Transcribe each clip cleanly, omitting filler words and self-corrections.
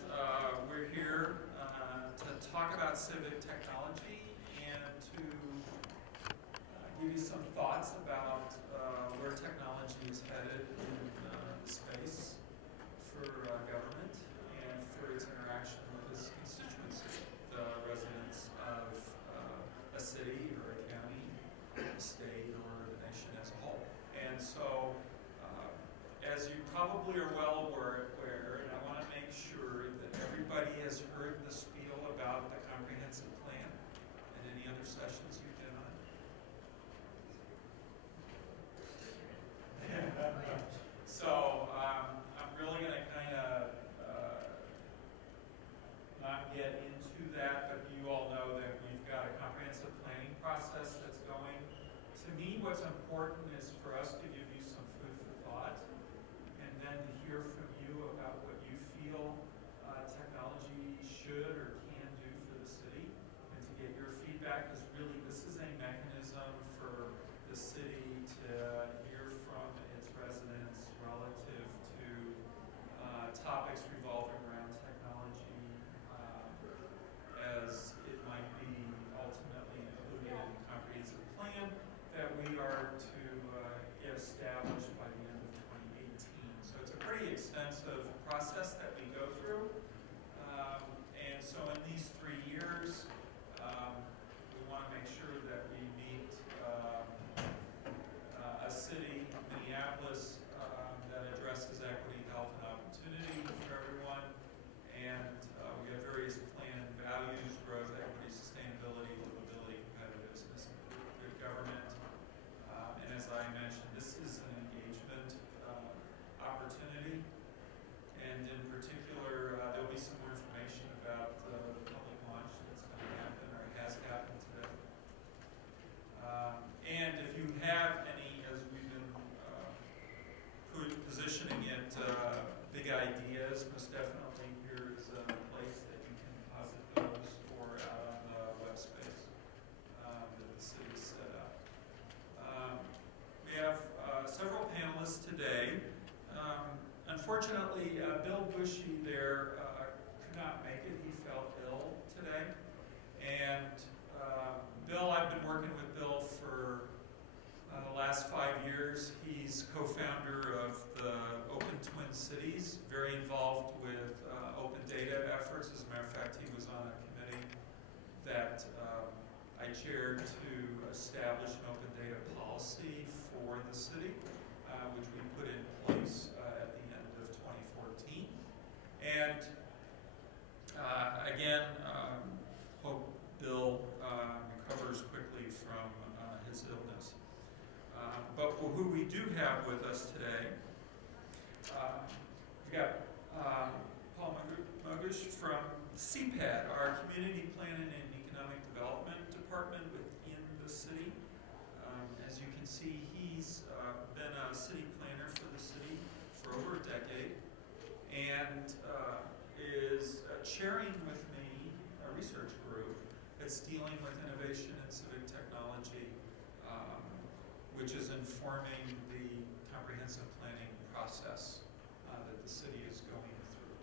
and we're here to talk about civic technology and to give you some thoughts about where technology is headed in the space for government and for its interaction with its constituency, the residents of a city or a county, a state, or the nation as a whole. And so, as you probably are well aware, and I want to make sure that everybody has heard the spiel about the comprehensive plan and any other sessions you've been on. So I'm really going to kind of not get into that, but you all know that we've got a comprehensive planning process that's going. To me, what's important is for us to give you some food for thought, and then to hear from you about what you feel technology should or can do for the city, and to get your feedback, because really this is a mechanism for the city to hear from its residents relative to topics revolving around technology as it might be ultimately included in the comprehensive plan that we are to get established by the end of 2018. So it's a pretty extensive process that we go through. And so in these 3 years, we want to make sure that we meet a city, Minneapolis, that addresses equity, health, and opportunity for everyone. And we have various plan and values: growth, equity, sustainability, livability, competitiveness, and good government. And as I mentioned, this is an engagement opportunity. And in particular, there'll be some more information about the public launch that's going to happen or has happened today. And if you have any, as we've been positioning it, big ideas, most definitely here is a place that you can deposit those or out on the web space that the city set up. We have several panelists today. Unfortunately, Bill Bushy there could not make it. He felt ill today. And Bill, I've been working with Bill for the last 5 years. He's co-founder of the Open Twin Cities, very involved with open data efforts. As a matter of fact, he was on a committee that I chaired to establish an open data policy for the city, which we put in place at the end of 2014. And again, hope Bill recovers quickly from his illness. But who we do have with us today, we've got Paul Mogush from CPAD, our Community Planning and Economic Development Department within the city. As you can see, he's been a city planner for the city for over a decade, and is chairing with me a research group that's dealing with innovation and civic technology, which is informing the comprehensive planning process that the city is going through.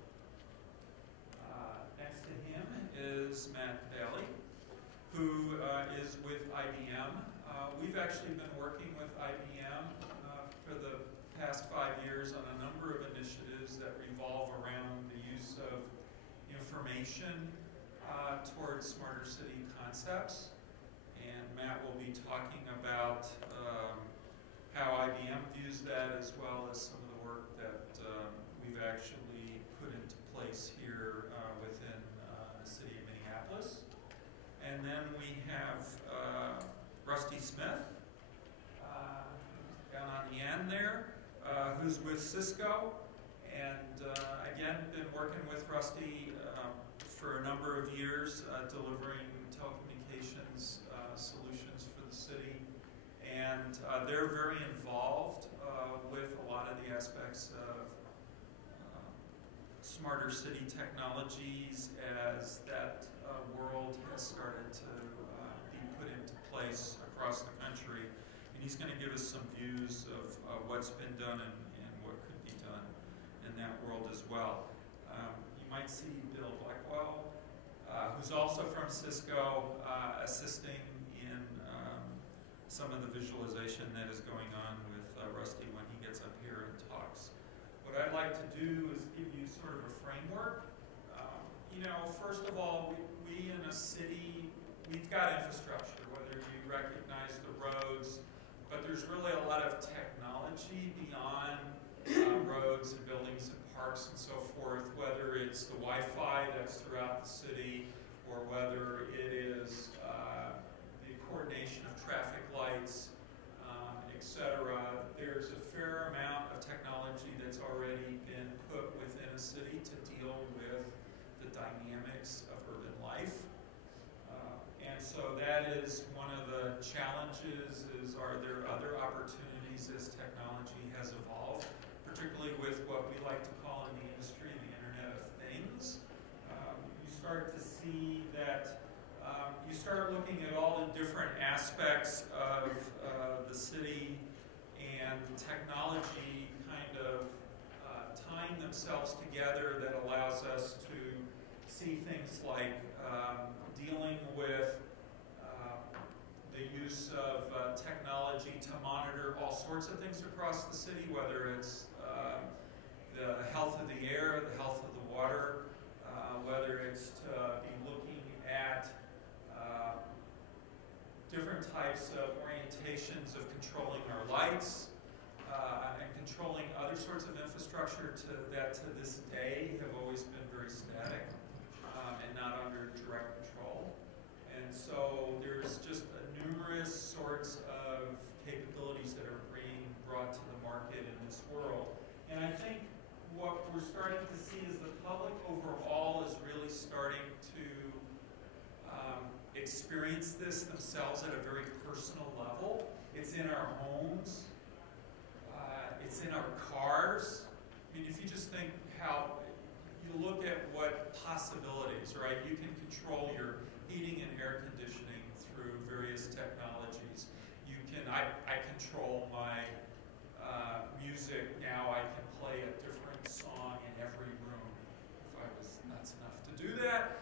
Next to him is Matt Bailey, who is with IBM. We've actually been working with IBM for the past 5 years on a number of initiatives that revolve around the use of information towards smarter city concepts. And Matt will be talking about how IBM views that, as well as some of the work that we've actually put into place here within the city of Minneapolis. And then we have Rusty Smith, down on the end there, who's with Cisco. And again, been working with Rusty for a number of years, delivering telecommunications solutions for the city. And they're very involved with a lot of the aspects of smarter city technologies as that world has started to be put into place across the country. And he's going to give us some views of what's been done and what could be done in that world as well. You might see who's also from Cisco, assisting in some of the visualization that is going on with Rusty when he gets up here and talks. What I'd like to do is give you sort of a framework. First of all, we in a city, we've got infrastructure, whether you recognize the roads, but there's really a lot of technology beyond roads and buildings and parks and so forth, whether it's the Wi-Fi that's throughout the city, or whether it is the coordination of traffic lights, etc. There's a fair amount of technology that's already been put within a city to deal with the dynamics of urban life. And so that is one of the challenges, is are there other opportunities as technology has evolved, particularly with what we like to call in the industry the Internet of Things. You start to see that you start looking at all the different aspects of the city, and technology kind of tying themselves together that allows us to see things like dealing with the use of technology to monitor all sorts of things across the city, whether it's the health of the air, the health of the water, whether it's to be looking at different types of orientations of controlling our lights, and controlling other sorts of infrastructure that to this day have always been very static and not under direct control. And so there's just numerous sorts of capabilities that are being brought to the market in this world. And I think what we're starting to see is the public overall is really starting to experience this themselves at a very personal level. It's in our homes. It's in our cars. I mean, if you just think how you look at what possibilities, right? You can control your heating and air conditioning through various technologies. You can, I control my music now. I can play a different song in every room if I was nuts enough to do that.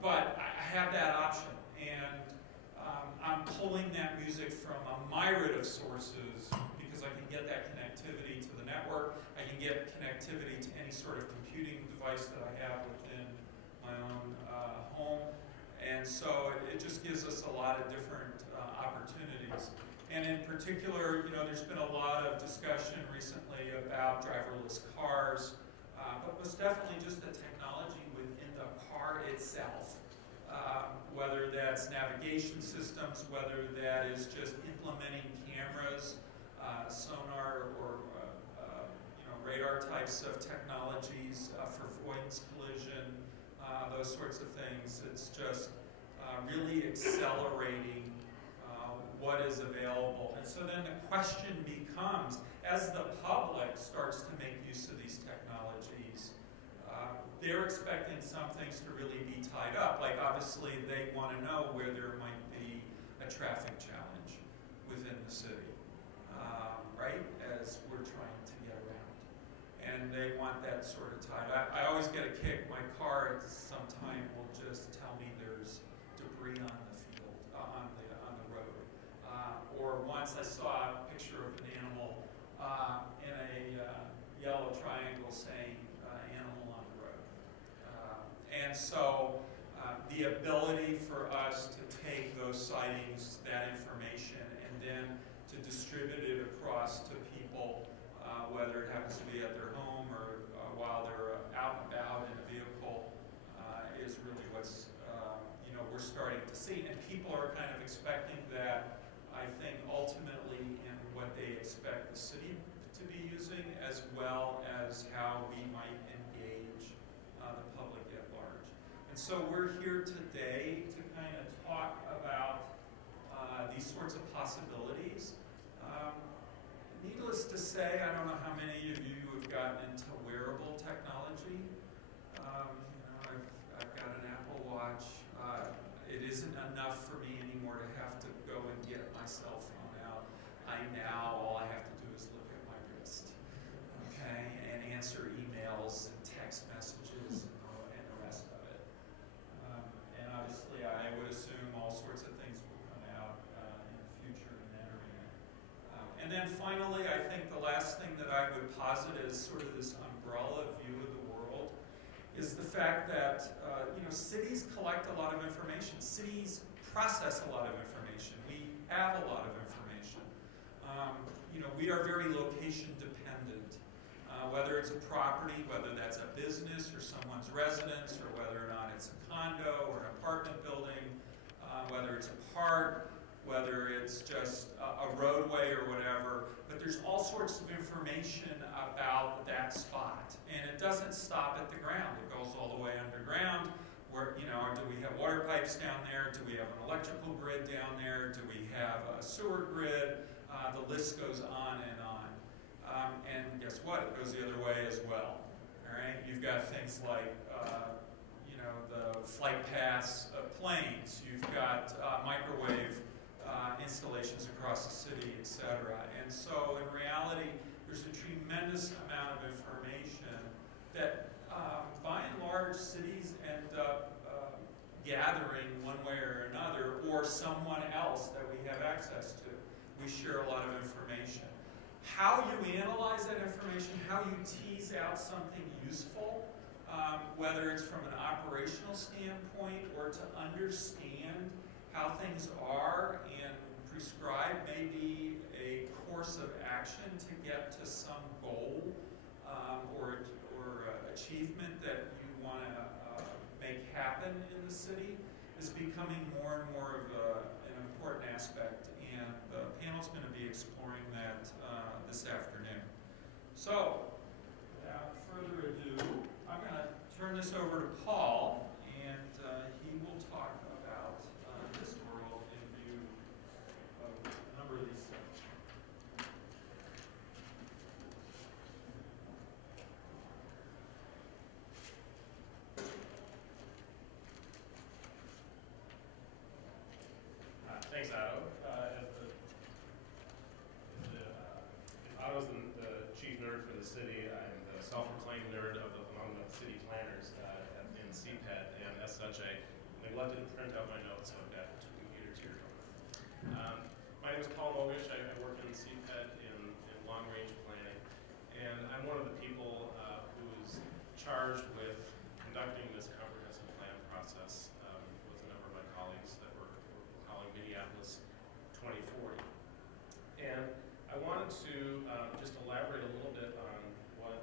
But I have that option, and I'm pulling that music from a myriad of sources because I can get that connectivity to the network. I can get connectivity to any sort of computing device that I have within my own home. And so it just gives us a lot of different opportunities. And in particular, there's been a lot of discussion recently about driverless cars, but most definitely just the technology within the car itself. Whether that's navigation systems, whether that is just implementing cameras, sonar, or radar types of technologies for avoidance collision, those sorts of things. It's just really accelerating what is available. And so then the question becomes, as the public starts to make use of these technologies, they're expecting some things to really be tied up. Like, obviously, they want to know where there might be a traffic challenge within the city, right, as we're trying to get around. And they want that sort of tied up. I always get a kick. My car at some time will just tell me there's debris on the field, on the road. Or once I saw a picture of an animal in a yellow triangle saying animal on the road. And so the ability for us to take those sightings, that information, and then to distribute it across to people, whether it happens to be at their home or while they're out and about in a vehicle, is really what's we're starting to see. And people are kind of expecting that, I think, ultimately in what they expect the city to be using, as well as how we might engage the public at large. And so we're here today to kind of talk about these sorts of possibilities. Needless to say, I don't know how many of you have gotten into wearable technology. I've got an Apple Watch. It isn't enough for me anymore to have to go and get my cell phone out. All I have to do is look at my wrist, okay, and answer emails and text messages and the rest of it. fact that cities collect a lot of information. Cities process a lot of information. We have a lot of information. We are very location dependent. Whether it's a property, whether that's a business or someone's residence, or whether or not it's a condo or an apartment building, whether it's a park, whether it's just a roadway or whatever, but there's all sorts of information about that spot. And it doesn't stop at the ground. It goes all the way underground. Where, do we have water pipes down there? Do we have an electrical grid down there? Do we have a sewer grid? The list goes on and on. And guess what? It goes the other way as well. All right? You've got things like, the flight paths of planes. You've got microwave installations across the city, etc. And so, in reality, there's a tremendous amount of information that, by and large, cities end up gathering one way or another, or someone else that we have access to. We share a lot of information. How you analyze that information, how you tease out something useful, whether it's from an operational standpoint or to understand how things are and prescribe maybe a course of action to get to some goal or achievement that you want to make happen in the city, is becoming more and more of an important aspect, and the panel's going to be exploring that this afternoon. So, without further ado, I'm going to turn this over to Paul, and he will talk about this world in view of a number of these things. Thanks, Otto. If Otto's the chief nerd for the city, I'm the self-proclaimed nerd among the city planners in CPED, and as such, I neglected to print out my notes, so I've got two computers here. My name is Paul Mogish. I work in CPED in long-range planning, and I'm one of the people who's charged with conducting this comprehensive plan process with a number of my colleagues that we're calling Minneapolis 2040. And I wanted to just elaborate a little bit on what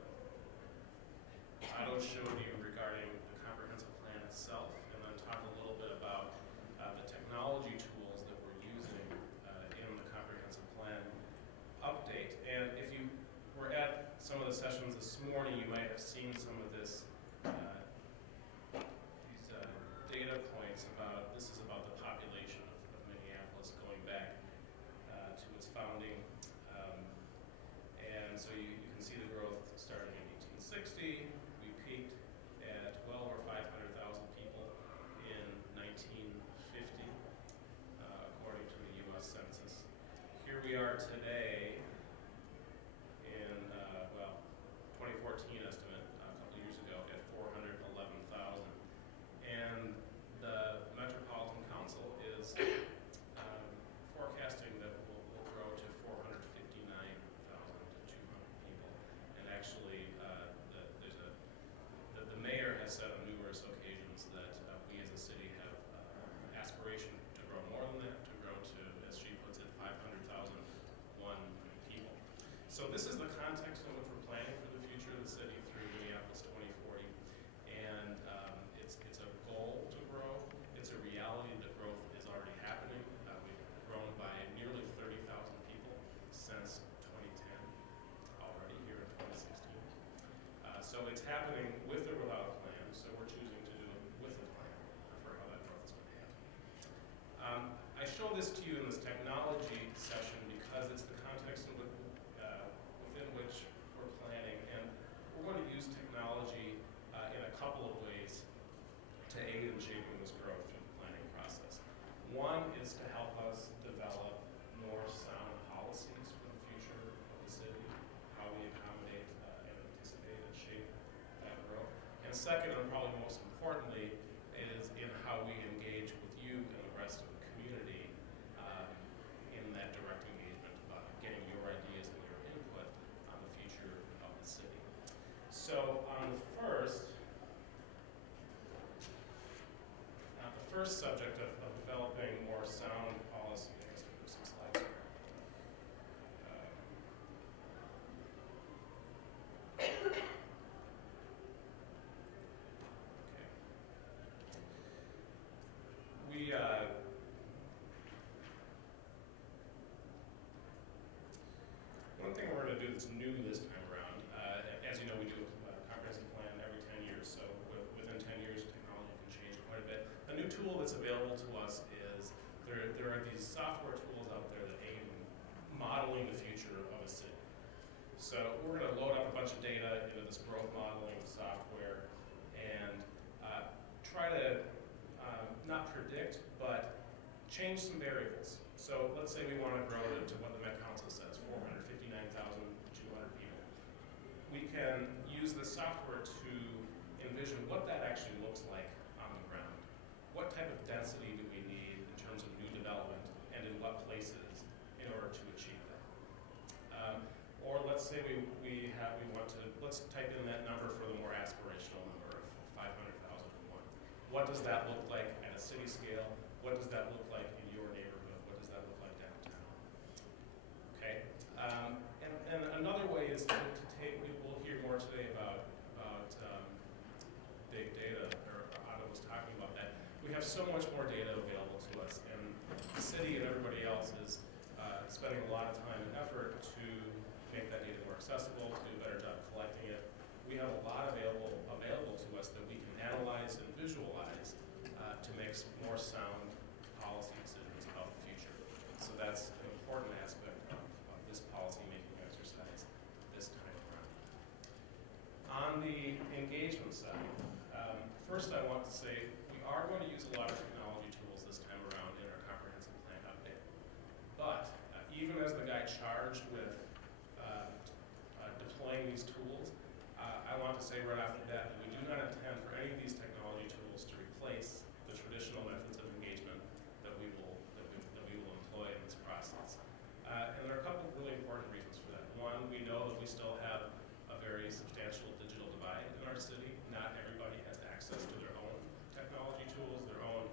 Otto showed you regarding the comprehensive plan itself, and then talk a little bit about the technology tools that we're using in the comprehensive plan update. And if you were at some of the sessions this morning, you might have seen some of this data points about, this is about the population of Minneapolis going back to its founding. And so you can see the growth starting in 1860. We peaked at well over 500,000 people in 1950, according to the U.S. Census. Here we are today in, 2014 estimate, a couple years ago, at 411,000. And the Metropolitan Council is forecasting that we'll grow to 459,200 people. And actually, the mayor has said on numerous occasions that we as a city have aspiration to grow more than that, to grow to, as she puts it, 500,001 people. So this is the context in which we're planning for the future of the city through Minneapolis 2040. And it's a goal to grow. It's a reality that growth is already happening. We've grown by nearly 30,000 people since 2010, already here in 2016. So it's happening with or without a plan, so we're choosing to do it with a plan for how that growth is going to happen. I show this to you in this technology session because it's the context within which we're planning, and we're going to use technology in a couple of ways to aid in shaping this growth through the planning process. One is to help us develop more sound policies for the future of the city, how we accommodate and anticipate and shape that growth. And second, and probably most importantly, is in how we engage with you and the rest of the community in that direct engagement about getting your ideas and your input on the future of the city. So on the first, first subject of developing more sound policy. I guess I'll move some slides here. Okay. We one thing we're going to do that's new this time around, as you know, we do a comprehensive plan every 10 years, so within 10 years, technology can change quite a bit. A new tool that's available to us is there are these software tools out there that aim modeling the future of a city. So we're going to load up a bunch of data into this growth modeling software and try to not predict, but change some variables. So let's say we want to grow to what the Met Council says, 459,200 people. We can use this software to envision what that actually looks like on the ground. What type of density do we need in terms of new development and in what places in order to achieve that? Or let's say let's type in that number for the more aspirational number of 500,001. What does that look like at a city scale? What does that look like in your neighborhood? What does that look like downtown? Okay. And another way is to take, we'll hear more today about big data, or Otto was talking about that. We have so much more data available to us, and the city and everybody else is spending a lot of time and effort to make that data more accessible, to do a better job collecting it. We have a lot available to us that we can analyze and visualize to make some more sound policy decisions about the future. So that's an important aspect of this policy-making exercise this time around. On the engagement side, first I want to say we are going to use a lot of technology tools this time around in our comprehensive plan update. But even as the guy charged with deploying these tools, I want to say right off the bat that we do not intend for any of these technology tools to replace the traditional methods of engagement that we will employ in this process. And there are a couple of really important reasons for that. One, we know that we still have a very substantial digital divide in our city. Not everybody has access to their own technology tools, their own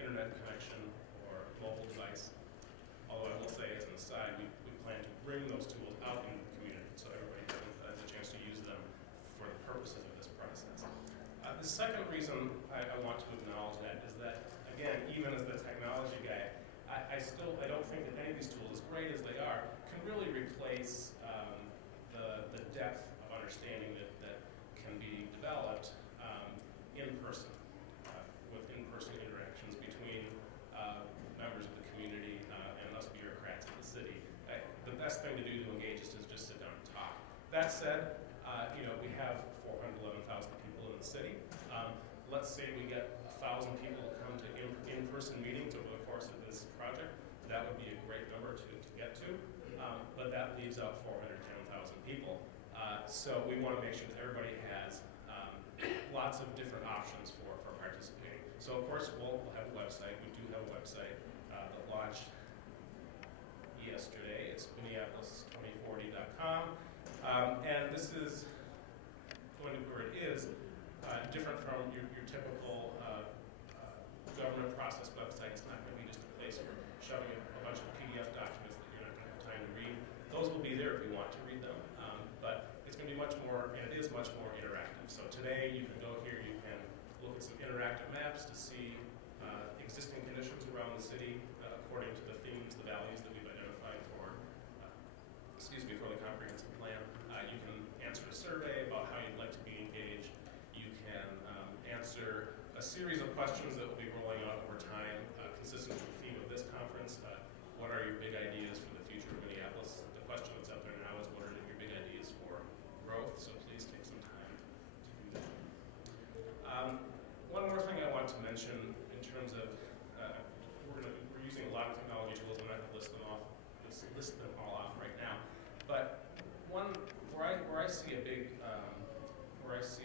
internet connection or mobile device. Although I will say, as an aside, we plan to bring those tools out into the community so everybody has a chance to use them for the purposes of this process. The second reason I want to acknowledge that is that, again, even as the technology guy, I don't think that any of these tools, as great as they are, can really replace the depth of understanding that can be developed in person, with in-person interactions between members of the community and us bureaucrats in the city. The best thing to do to engage is to just sit down and talk. That said, we have 411,000 people in the city. Let's say we get 1,000 people to come to in-person meetings over the course of this project. That would be a great number to get to, but that leaves out 410,000 people. So we want to make sure that everybody has lots of different options for participating. So of course we'll have a website. We do have a website that launched yesterday. It's Minneapolis2040.com, and this is going to where it is different from your typical government process website. It's not going to be just a place for shoving a bunch of PDF documents that you're not going to have time to read. Those will be there if you want to read them, but it's going to be much more, and it is much more interactive. So today you can go here, you can look at some interactive maps to see existing conditions around the city according to the themes, the values that we've identified for the comprehensive plan. You can answer a survey about how you'd like to be engaged. You can answer a series of questions that will be rolling out over time, consistent with the theme of this conference. What are your big ideas for the future of Minneapolis? The question that's out there now is, what are your big ideas for growth? So please take some time to do that. One more thing I want to mention in terms of, we're using a lot of technology tools. I'm not going to list them all off right now. But one where I see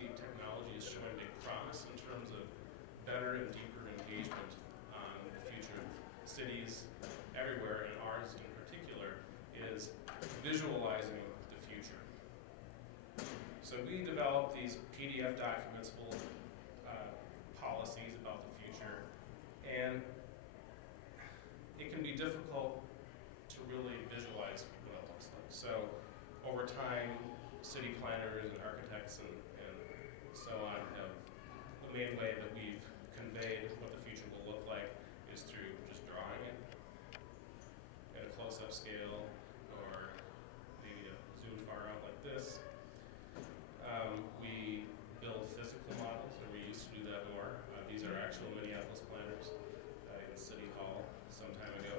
technology is showing big promise in terms of better and deeper engagement on the future of cities everywhere, and ours in particular, is visualizing the future. So we develop these PDF documents full of policies about the future, And it can be difficult to really visualize what it looks like. So over time, city planners and architects and so on have, the main way that we've conveyed what the future will look like is through just drawing it at a close-up scale, or maybe a zoom far out like this. We build physical models, and we used to do that more. These are actual Minneapolis planners in City Hall some time ago.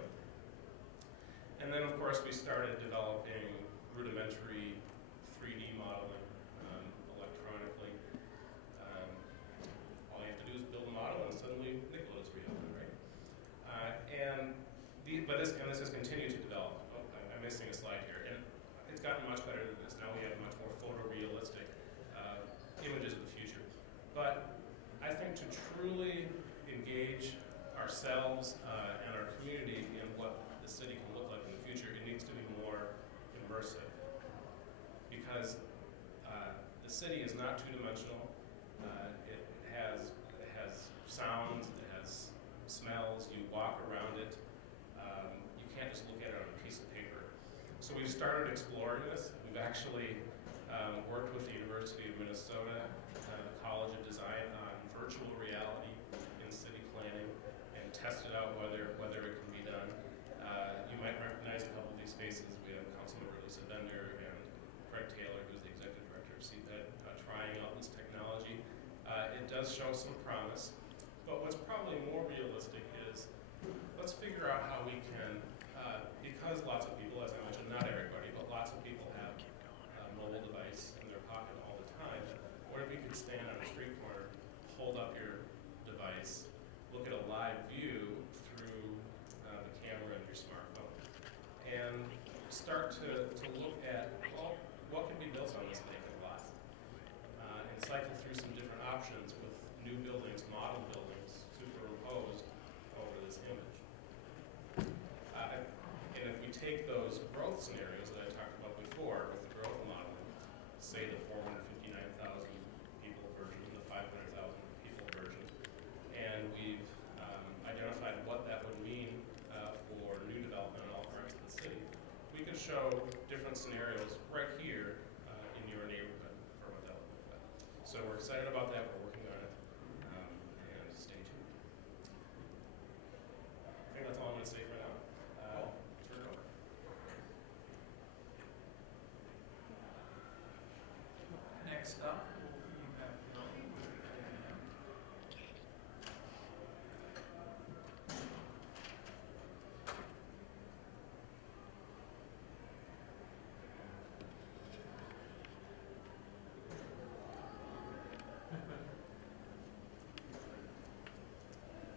And then, of course, we started developing rudimentary 3D modeling electronically. All you have to do is build a model, and suddenly Nikola is reopened, right? But this has continued to develop. Oh, I'm missing a slide here, and it's gotten much better than this. Now we have much more photorealistic images of the future. But I think to truly engage ourselves and our community in what the city can look like in the future, it needs to be more immersive. Because the city is not two-dimensional. It has sounds, it has smells. You walk around it. You can't just look at it on a piece of paper. So we've started exploring this. We've actually worked with the University of Minnesota College of Design on virtual reality in city planning and tested out whether it can be done. You might recognize a couple of these faces. We have Councilmember Lisa Bender and Craig Taylor, who's the executive director of CPED, trying out this technology. It does show some promise, but what's probably more realistic is let's figure out how we can, because lots of people, as I mentioned, not everybody, but lots of people have a mobile device in their pocket all the time. What if you could stand on a street corner, hold up your device, look at a live view through the camera of your smartphone, and start to look at, well, what can be built on this vacant lot, and cycle through some different options with new buildings, model buildings, superimposed over this image. And if we take those growth scenarios that I talked about before with the growth modeling, say the 459,000 people version, the 500,000 people version, and we've identified what that would mean for new development in all parts of the city, we could show different scenarios right here in your neighborhood for what that would look like. So we're excited about that. We're working on it, and stay tuned. I think that's all I'm going to say for now. Turn it over. Next up, you have Bill with A&M.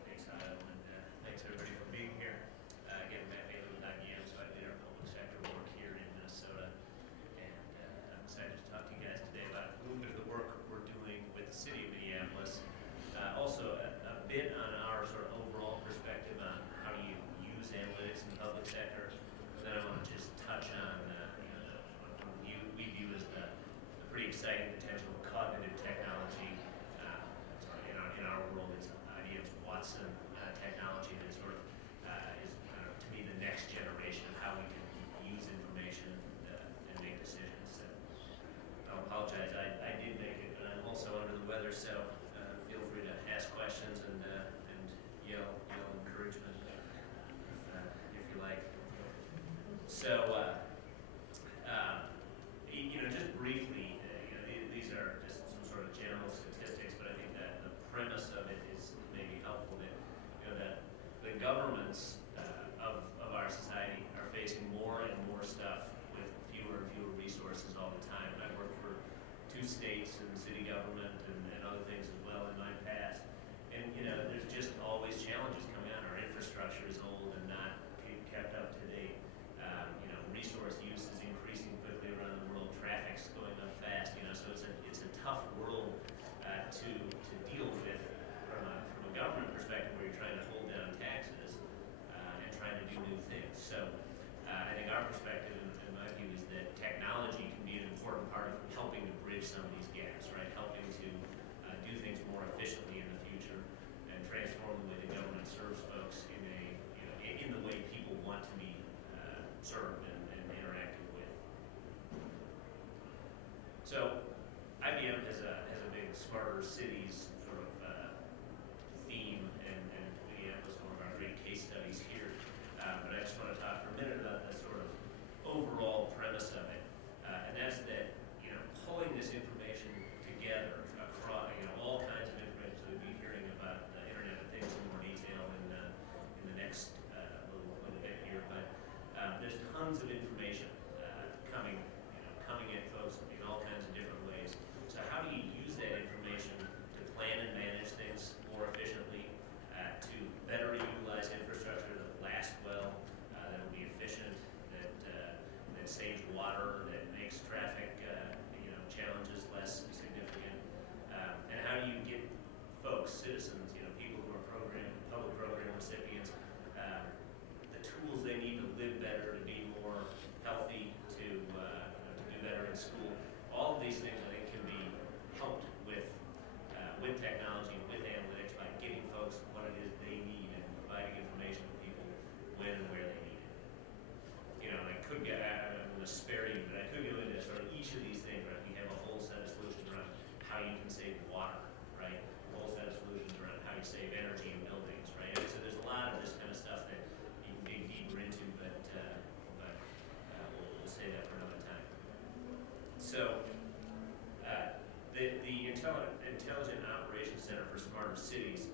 Thanks, Kyle, and thanks everybody for being here. Again, Matt Bailey with IBM, so I lead our public sector work here in Minnesota, and I'm excited to talk to you guys today about a little bit of the work we're doing with the city of Minneapolis. Also, a bit on our sort of overall perspective on how do you use analytics in the public sector. And then I want to just touch on what we view as the pretty exciting potential of cognitive technology. In our world, it's IBM's Watson technology that sort of is kind of, to me, the next generation of how we can use information and make decisions. So I apologize, I did make it, but I'm also under the weather, so feel free to ask questions and yell encouragement if you like. So, just briefly, these are just some sort of general statistics, but I think that the premise of it is maybe helpful that the governments of our society are facing more and more stuff with fewer and fewer resources all the time. I've worked for 2 states and city government and other things as well in my past. And, there's just always challenges coming out. Our infrastructure is old and not kept up to date. Resource use is increasing quickly around the world. Traffic's going up fast, so it's a tough world to deal with from a government perspective, where you're trying to hold down taxes and trying to do new things. So I think our perspective, in my view, is that technology can be an important part of helping to bridge some of these gaps, right? Helping to do things more efficiently in the future and transform the way the government serves cities sort of theme, and Minneapolis, one of our great case studies here. But I just want to talk for a minute about the sort of overall premise of it, and that's that, pulling this information together across, all kinds of information. So we'll be hearing about the Internet of Things in more detail in the next little bit here, but there's tons of information coming at folks in all kinds of different ways. So how do you use that information to plan and manage things more efficiently, to better utilize infrastructure that lasts well, that will be efficient, that saves water, that makes traffic challenges less significant, and how do you get folks, citizens, people who are public program recipients, the tools they need to live better, to be more healthy, to do better in school. All of these things, I think, can be helped with technology, with analytics, by giving folks what it is they need and providing information to people when and where they need it. I could get, I'm going to spare you, but I could go into sort of each of these things, right? We have a whole set of solutions around how you can save water, right? A whole set of solutions around how you save energy in buildings, right? And so there's a lot of this kind of stuff that you can dig deeper into, but we'll say that for another time. So the Intelligent Operations Center for Smarter Cities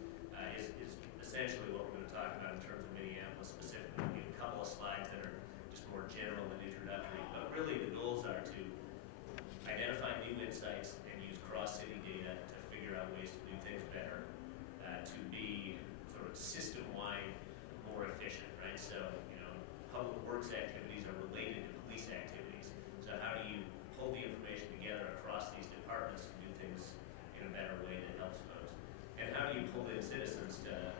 is essentially what we're going to talk about in terms of Minneapolis specifically. A couple of slides that are just more general and introductory, but really the goals are to identify new insights and use cross-city data to figure out ways to do things better, to be sort of system-wide more efficient, right? So, public works activities are related to police activities. So how do you pull the information together across these departments to do things in a better way that helps folks? And how do you pull in citizens to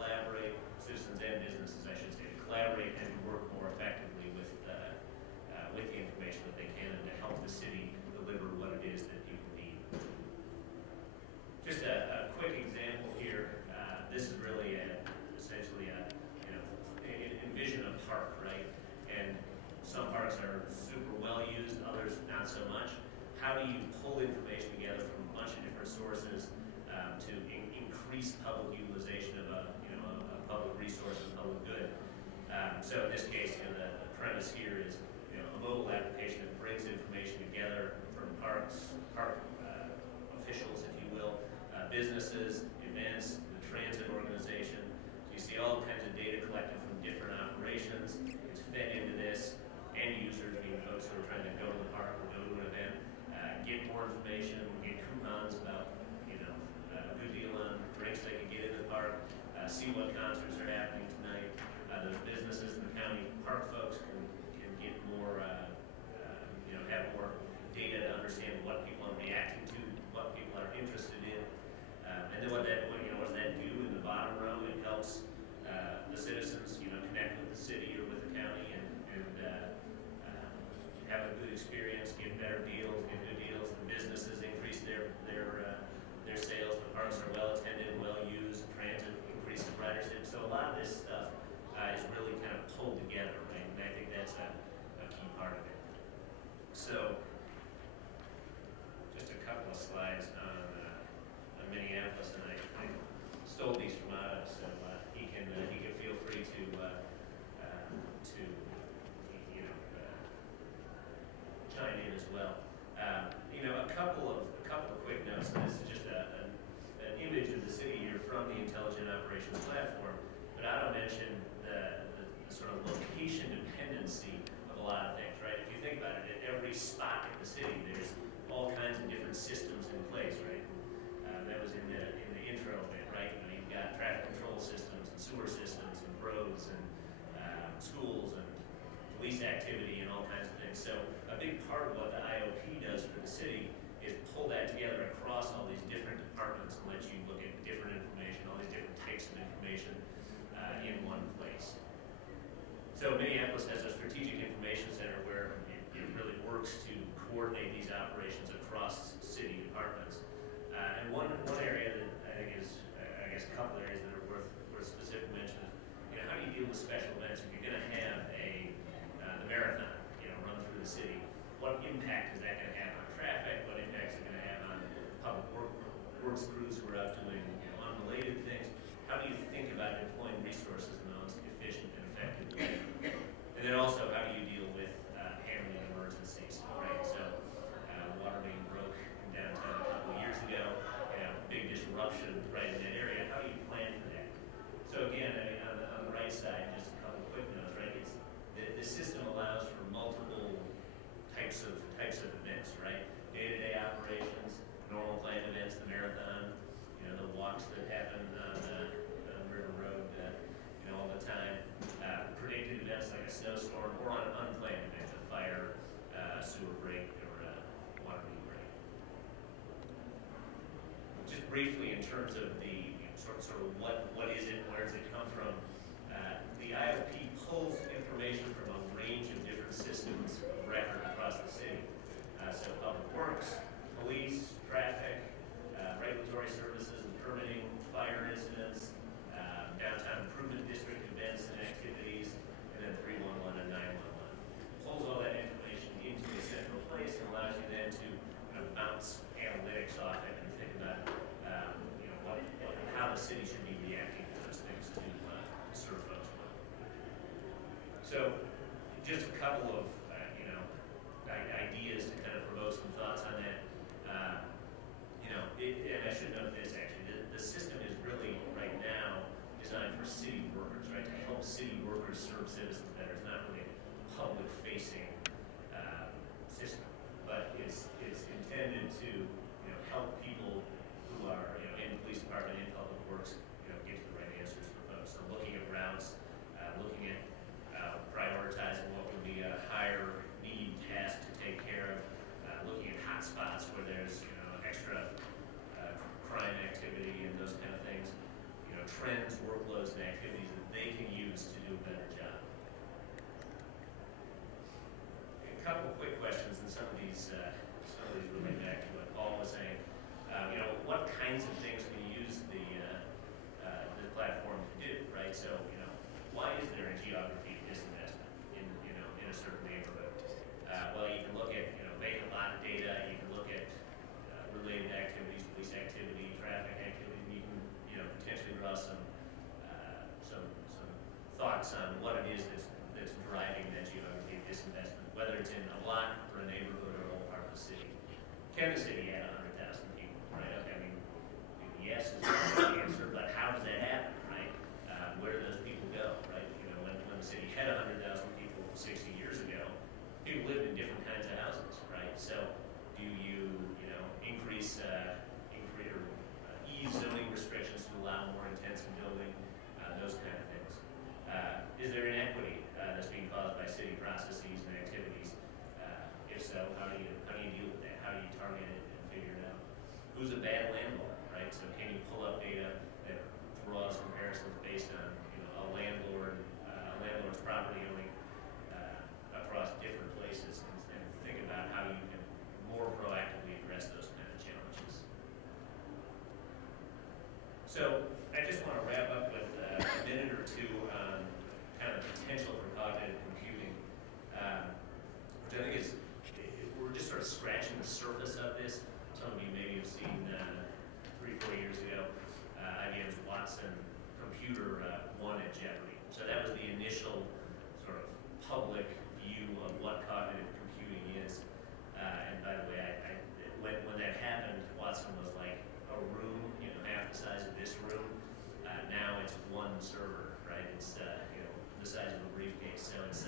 collaborate, citizens and businesses, I should say, to collaborate and work more effectively with the information that they can, and to help the city deliver what it is that people need. Just a quick example here. This is really essentially envision a park, right? And some parks are super well used, others not so much. How do you pull information together from a bunch of different sources to increase public utilization of a public resource and public good? So in this case, the premise here is a mobile application that brings information together from park officials, if you will, businesses, events, the transit organization. So you see all kinds of data collected from different operations. It's fed into this. End users, being folks who are trying to go to the park or go to an event, get more information, get coupons about a good deal on drinks they can get in the park, see what concerts are happening tonight. Those businesses and the county park folks can get more, have more data to understand what people are reacting to, what people are interested in, and then what does that do in the bottom row? It helps the citizens, connect with the city or with the county and have a good experience, get better deals, get good deals. The businesses increase their sales. The parks are well attended, well used. Transit increases ridership. So a lot of this stuff is really kind of pulled together, right? And I think that's a key part of it. So just a couple of slides on Minneapolis, and I stole these from Otto, so he can feel free to chime in as well. A couple of quick notes. And this is just an image of the city here from the Intelligent Operations Platform. But Otto mentioned the sort of location dependency of a lot of things, right? If you think about it, at every spot in the city, there's all kinds of different systems in place, right? That was in the intro bit, right? You've got traffic control systems and sewer systems and roads and schools and police activity and all kinds of things. So a big part of what the IOP does for the city is pull that together across all these different departments and let you look at different information, all these different types of information in one place. So Minneapolis has a strategic information center where it really works to coordinate these operations across city departments. And one area that I think is, a couple areas that are worth specific mention is, how do you deal with special events? If you're going to have the marathon, run through the city, what impact is that going to have on traffic? What impact is it going to have on public works eruption right in that area, how do you plan for that? So again, I mean, on the right side, just a couple quick notes, right? The system allows for multiple types of events, right? Day-to-day operations, normal planned events, the marathon, the walks that happen on River Road, all the time. Predicted events like a snowstorm, or on an unplanned event, a fire, sewer break, or a water main break. Just briefly, in terms of the sort of what is it, where does it come from? The IOP pulls information from a range of different systems of record across the city. So public works, police, traffic, regulatory services and permitting, fire incidents, downtown improvement district events and activities, and then 311 and 911. Pulls all that information into a central place and allows you then to bounce analytics off it and think about how the city should be reacting to those things to serve folks well. So just a couple of ideas to kind of provoke some thoughts on that. And I should note this actually, the system is really right now designed for city workers, right? To help city workers serve citizens better. It's not really a public-facing system, but it's intended to help people who are in the police department, in public works, get to the right answers for folks. So looking at routes, looking at prioritizing what would be a higher need task to take care of, looking at hot spots where there's extra crime activity and those kind of things, trends, workloads, and activities that they can use to do a better job. A couple of quick questions, and some of these relate back to what Paul was saying. What kinds of things can you use the platform to do, right? So, why is there a geography disinvestment in a certain neighborhood? Well, you can look at vacant lot data. You can look at related activities, police activity, traffic activity. You can potentially draw some thoughts on what it is that's driving that geography of disinvestment, whether it's in a lot or a neighborhood or a whole part of the city. Can the city add 100,000 people, right? Okay, I mean, yes is the answer, but how does that happen, right? Where do those people go, right? When the city had 100,000 people 60 years ago, people lived in different kinds of houses, right? So do you, increase or ease zoning restrictions to allow more intensive building, those kind of things? Is there inequity that's being caused by city processes and activities? If so, how do you deal with that? How do you target it and figure it out? Who's a bad landlord, right? So can you pull up data that draws comparisons based on a landlord's property owning across different places, and think about how you can more proactively address those kind of challenges. So I just want to wrap up with a minute or two on kind of the potential for cognitive computing, which I think is, we're just sort of scratching the surface of this. Some of you maybe have seen 3-4 years ago, IBM's Watson computer won at Jeopardy. So that was the initial sort of public view of what cognitive computing is. And by the way, when that happened, Watson was like a room, half the size of this room. Now it's one server, right? It's the size of a briefcase. So it's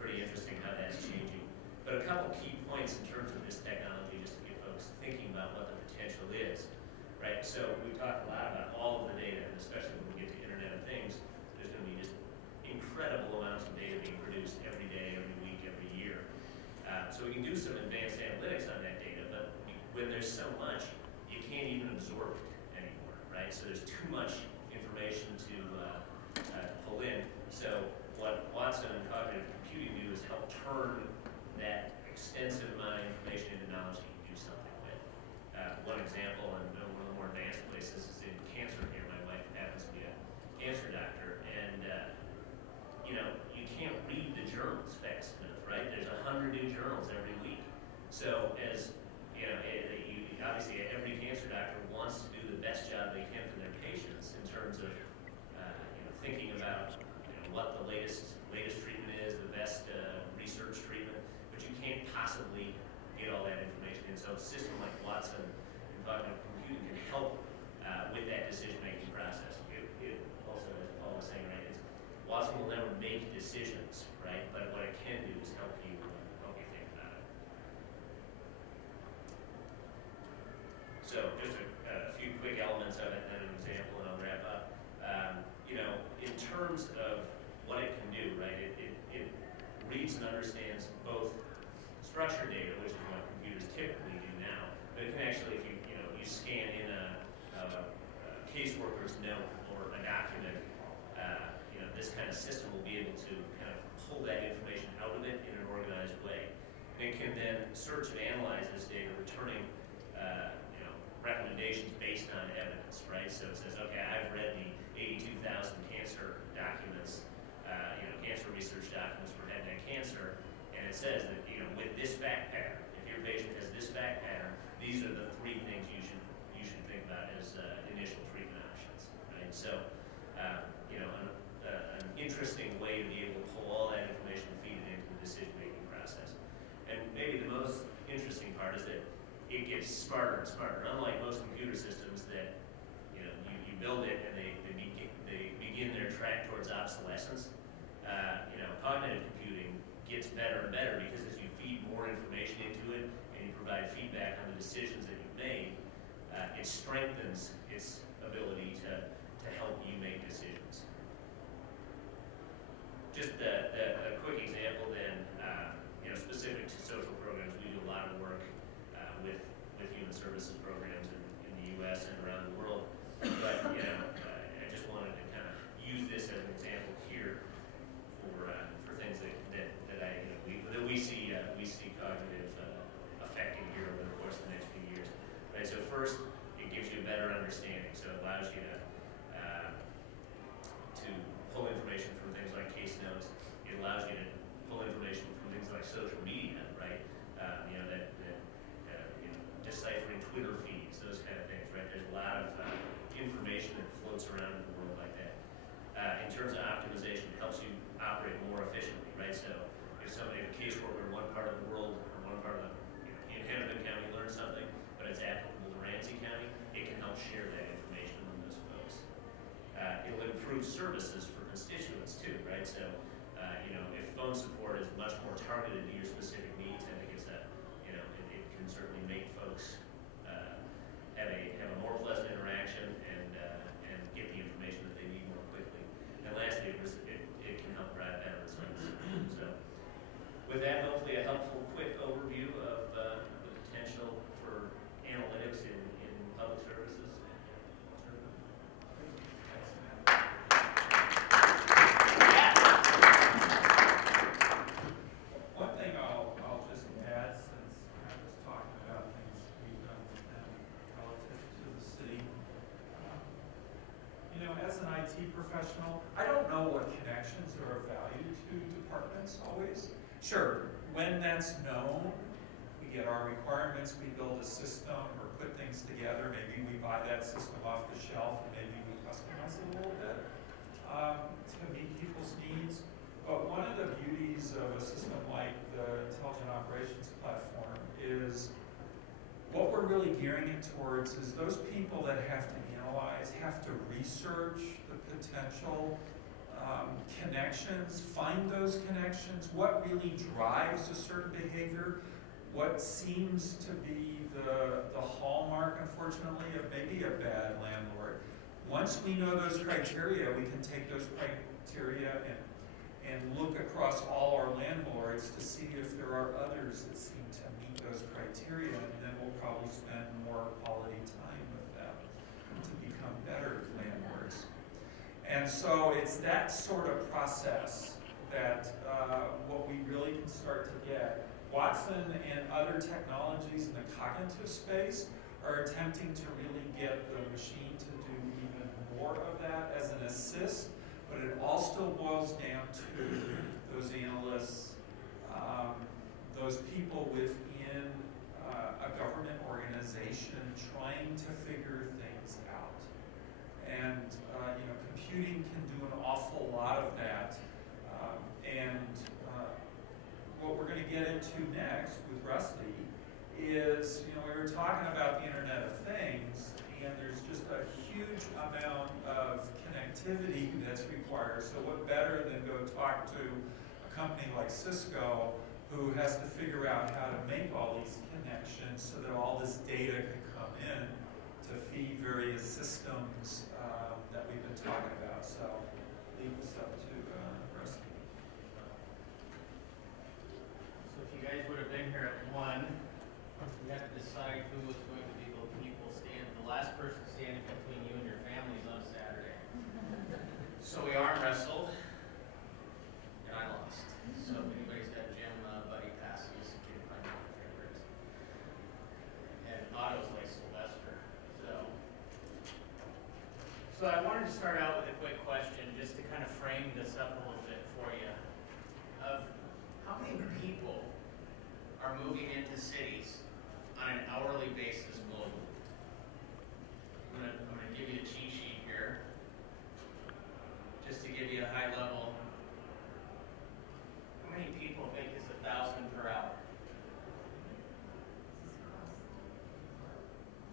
pretty interesting how that's changing. But a couple key points in terms of this technology, just to get folks thinking about what the potential is, right? So we've talked a lot about all of the data, and especially when we get to Internet of Things, there's going to be just incredible amounts of data being produced every day, every week, every year. So we can do some advanced analytics on that data, but when there's so much, you can't even absorb it anymore, right? So there's too much information to pull in. So what Watson and cognitive computing do is help turn that extensive amount of information into knowledge that you can do something with. One example, and one of the more advanced places, is in cancer care. My wife happens to be a cancer doctor, and you can't read the journals fast enough, right? There's 100 new journals every week. So as obviously every cancer doctor wants to do the best job they can for their patients in terms of thinking about what the latest treatment is, the best research treatment, but you can't possibly get all that information in. So a system like Watson and cognitive computing can help decisions, right? But what it can do is help you think about it. So just a few quick elements of it and an example, and I'll wrap up. You know, in terms of what it can do, right? It reads and understands both structured data, which is what computers typically do now, but it can actually, if you scan in a caseworker's note or a document, this kind of system will be able to kind of pull that information out of it in an organized way. And it can then search and analyze this data, returning recommendations based on evidence, right? So it says, okay, I've read the 82,000 cancer documents, cancer research documents for head and neck cancer, and it says that, with this fact pattern, if your patient has this fact pattern, these are the 3 things you should think about as initial treatment options, right? So, an interesting way to be able to pull all that information and feed it into the decision-making process. And maybe the most interesting part is that it gets smarter and smarter. Unlike most computer systems that, you build it and they begin their track towards obsolescence, cognitive computing gets better and better because as you feed more information into it and you provide feedback on the decisions that you've made, it strengthens its ability to help you make decisions. Just a quick example then, specific to social programs, we do a lot of work with human services programs in the U.S. and around the world. But, I just wanted to kind of use this as an example here for things that we see cognitive affecting here over the course of the next few years. Right. So first, it gives you a better understanding. So it allows you to pull information from things like case notes. It allows you to pull information from things like social media, right? Deciphering Twitter feeds, those kind of things, right? There's a lot of information that floats around in the world like that. In terms of optimization, it helps you operate more efficiently, right? So if a caseworker in one part of the world or one part of in Hennepin County learns something, but it's applicable to Ramsey County, it can help share that information among those folks. It'll improve services for constituents too, right? So, if phone support is much more targeted to your specific needs, I think it can certainly make folks have a more pleasant interaction and get the information that they need more quickly. And lastly, it can help drive better results. So, with that, hopefully a helpful, quick overview of the potential for analytics in public services. One thing I'll just add, since I was talking about things we've done with them relative to the city. As an IT professional, I don't know what connections are of value to departments always. Sure, when that's known, we get our requirements, we build a system or put things together. Maybe we buy that system off the shelf, and maybe we customize it a little bit to meet people's needs. But one of the beauties of a system like the Intelligent Operations Platform is what we're really gearing it towards is those people that have to analyze, have to research the potential connections, find those connections, what really drives a certain behavior, what seems to be the hallmark, unfortunately, of maybe a bad landlord. Once we know those criteria, we can take those criteria and look across all our landlords to see if there are others that seem to meet those criteria, and then we'll probably spend more quality time with them to become better landlords. And so it's that sort of process that what we really can start to get. Watson and other technologies in the cognitive space are attempting to really get the machine to do even more of that as an assist, but it all still boils down to those analysts, those people within a government organization trying to figure things out. And computing can do an awful lot of that. What we're going to get into next with Rusty is, we were talking about the Internet of Things, and there's just a huge amount of connectivity connectivity that's required. So what better than go talk to a company like Cisco, who has to figure out how to make all these connections so that all this data can come in to feed various systems that we've been talking about. So leave this up to Rusty. So if you guys would have been here at 1, we have to decide who was going to be the people the last person standing between you and your families on Saturday. So we arm wrestled, and I lost. So if anybody's got gym buddy passes, you can find my favorites. And Otto's like Sylvester. So I wanted to start out with a quick question, just to kind of frame this up a little bit for you. Of how many people are moving into cities on an hourly basis globally? I'm gonna give you a cheat sheet here, just to give you a high level. How many people think it's 1,000 per hour?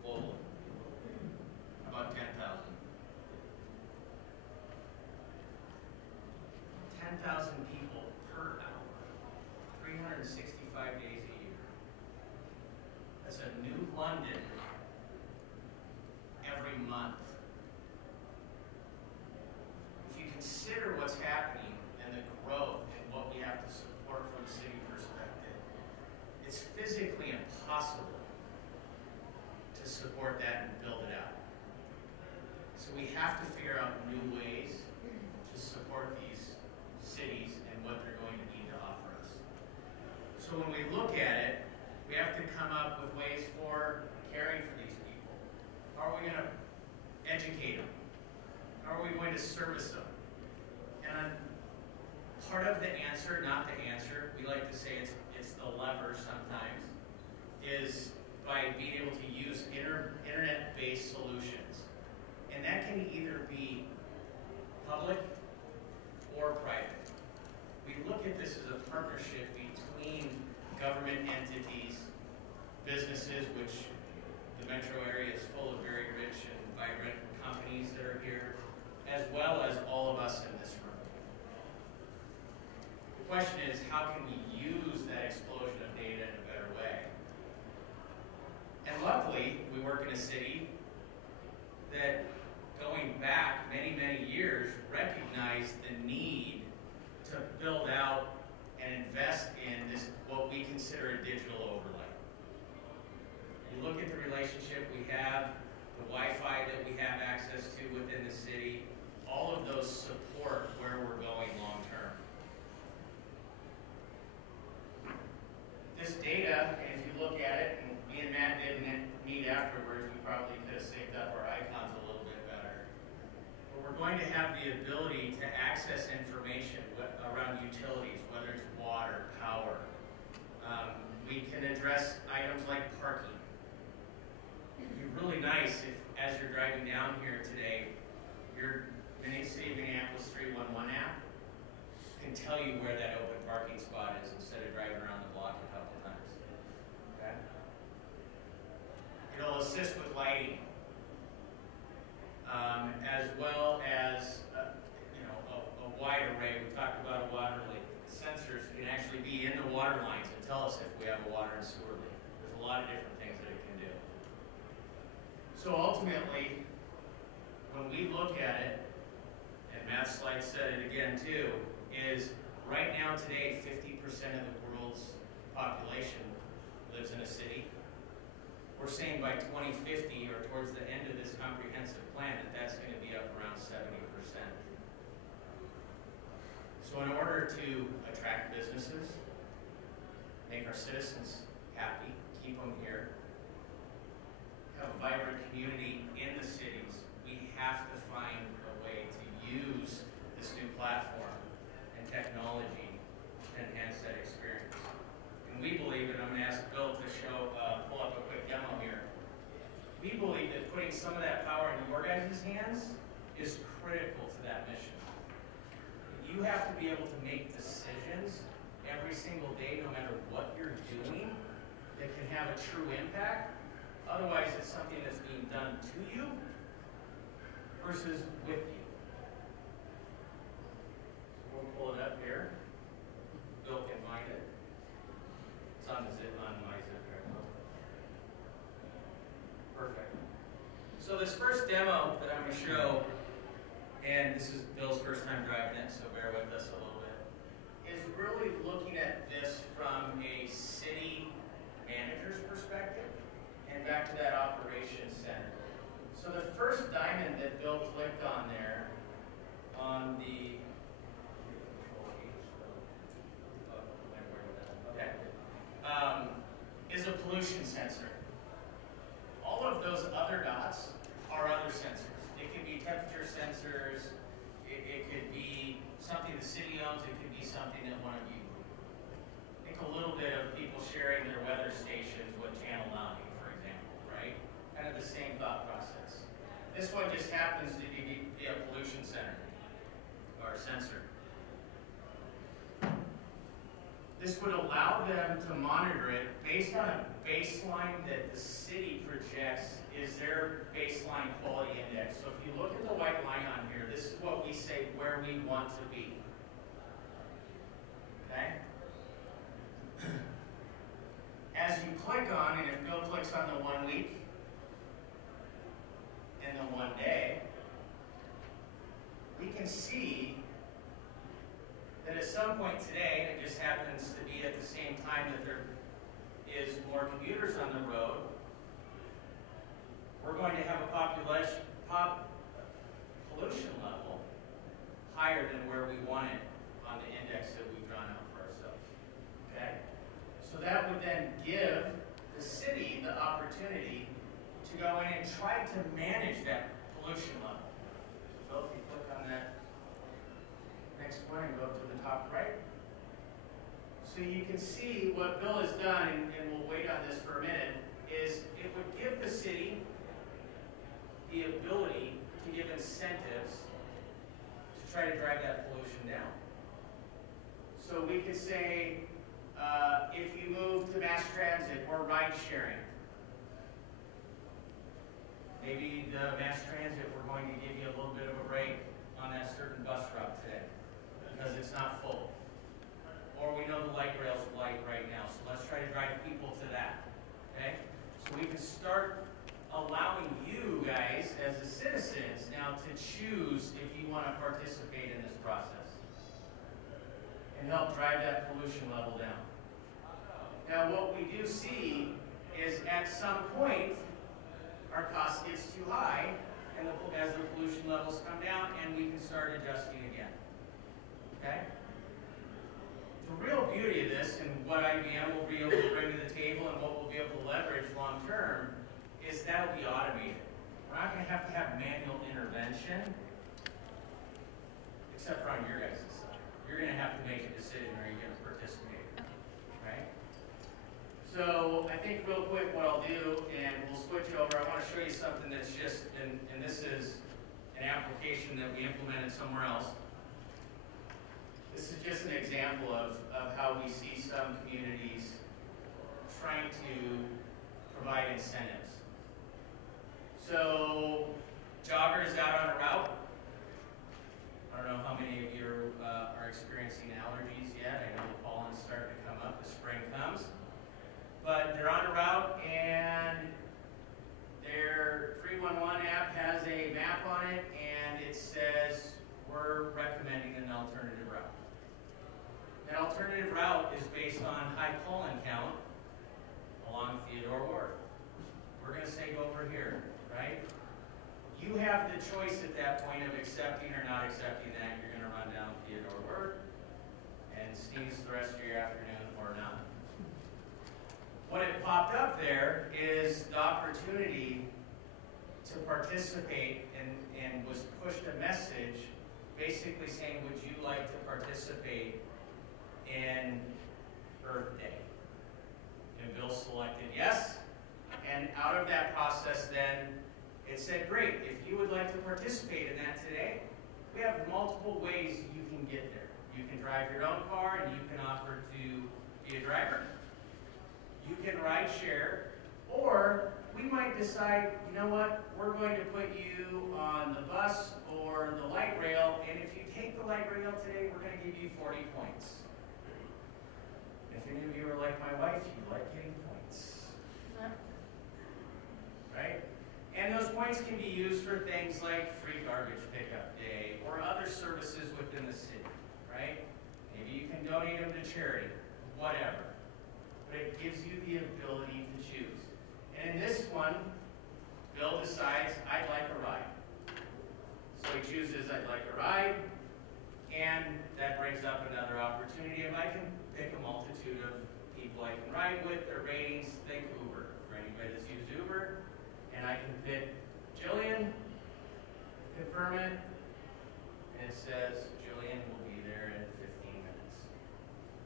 Globally. About 10,000. 10,000 people per hour, 365 days a year. That's a new London every month. If you consider what's happening and the growth and what we have to support from a city perspective, it's physically impossible to support that and build it out. So we have to figure out new ways to support these cities and what they're going to need to offer us. So when we look at it, we have to come up with ways for caring for these people. How are we going to educate them? How are we going to service them? And part of the answer, not the answer, we like to say it's the lever sometimes, is by being able to use internet-based solutions. And that can either be public or private. We look at this as a partnership between government entities, businesses, which the metro area is full of very rich and vibrant companies that are here, as well as all of us in this room. The question is, how can we use that explosion of data in a better way? And luckily, we work in a city that, going back many, many years, recognized the need to build out and invest in this, what we consider a digital overlay. You look at the relationship we have, the Wi-Fi that we have access to within the city, all of those support where we're going long term. This data, and if you look at it, and me and Matt didn't meet afterwards, we probably could have synced up our icons a little bit better. But we're going to have the ability to access information around utilities, whether it's water, power. We can address items like parking. It'd be really nice if, as you're driving down here today, your City of Minneapolis 311 app can tell you where that open parking spot is instead of driving around the block a couple times. Okay? It'll assist with lighting, as well as a wide array. We talked about a water leak. Sensors can actually be in the water lines and tell us if we have a water and sewer leak. There's a lot of different things that it can do. So ultimately, when we look at it, and Matt's slide said it again too, is right now today 50% of the world's population lives in a city. We're saying by 2050, or towards the end of this comprehensive plan, that that's going to be up around 70%. So in order to attract businesses, make our citizens happy, keep them here, have a vibrant community in the cities, we have to find a way to use this new platform and technology to enhance that experience. And we believe, and I'm going to ask Bill to pull up a quick demo here, we believe that putting some of that power in your guys' hands is critical to that mission. You have to be able to make decisions every single day, no matter what you're doing, that can have a true impact. Otherwise, it's something that's being done to you versus with you. show, and this is Bill's first time driving it, so bear with us a little bit, is really looking at this from a city manager's perspective and back to that operations center. So the first diamond that Bill clicked on there on the is a pollution sensor. All of those other dots are other sensors. It could be temperature sensors, it could be something the city owns, it could be something that one of you. Think a little bit of people sharing their weather stations with Channel 9, for example, right? Kind of the same thought process. This one just happens to be a pollution center, or sensor. This would allow them to monitor it based on a baseline that the city projects is their baseline quality index. So if you look at the white line on here, this is what we say where we want to be. Okay? As you click on, and if Bill clicks on the 1 week and the 1 day, we can see that at some point today, and it just happens to be at the same time that there is more commuters on the road, we're going to have a pollution level higher than where we want it on the index that we've drawn out for ourselves. Okay? So that would then give the city the opportunity to go in and try to manage that pollution level. So if you click on that next one and go up to the top right. So you can see what Bill has done, and we'll wait on this for a minute, is it would give the city the ability to give incentives to try to drive that pollution down. So we could say, if you move to mass transit or ride sharing, maybe the mass transit, we're going to give you a little bit of a break on that certain bus route today because it's not full. Or we know the light rail's light right now, so let's try to drive people to that. Okay? So we can start allowing you guys as the citizens now to choose if you want to participate in this process and help drive that pollution level down. Now what we do see is at some point our cost gets too high and as the pollution levels come down, and we can start adjusting again. Okay? The real beauty of this, and what IBM will be able to bring to the table and what we'll be able to leverage long term, is that'll be automated. We're not going to have manual intervention, except for on your guys' side. You're going to have to make a decision, or you're going to participate. Right? So I think real quick what I'll do, and we'll switch over, I want to show you something that's just, and this is an application that we implemented somewhere else. This is just an example of how we see some communities trying to provide incentives. So, joggers out on a route. I don't know how many of you are experiencing allergies yet. I know the pollen's starting to come up as spring comes. But they're on a route, and their 311 app has a map on it, and it says, we're recommending an alternative route. An alternative route is based on high pollen count along Theodore Ward. We're going to say go over here, right? You have the choice at that point of accepting or not accepting that. You're going to run down Theodore Ward and sneeze the rest of your afternoon or not. What it popped up there is the opportunity to participate, and was pushed a message basically saying, would you like to participate in Earth Day? And Bill selected yes. And out of that process then, it said, great, if you would like to participate in that today, we have multiple ways you can get there. You can drive your own car, and you can offer to be a driver. You can ride share, or we might decide, you know what, we're going to put you on the bus or the light rail, and if you take the light rail today, we're going to give you 40 points. If any of you are like my wife, you like getting points. Right? And those points can be used for things like free garbage pickup day or other services within the city, right? Maybe you can donate them to charity, whatever. But it gives you the ability to choose. And in this one, Bill decides, I'd like a ride. So he chooses, I'd like a ride, and that brings up another opportunity. If I can pick a multitude of people I can ride with, their ratings, think Uber. For anybody that's used Uber, and I can pick Jillian, confirm it, and it says Jillian will be there in 15 minutes.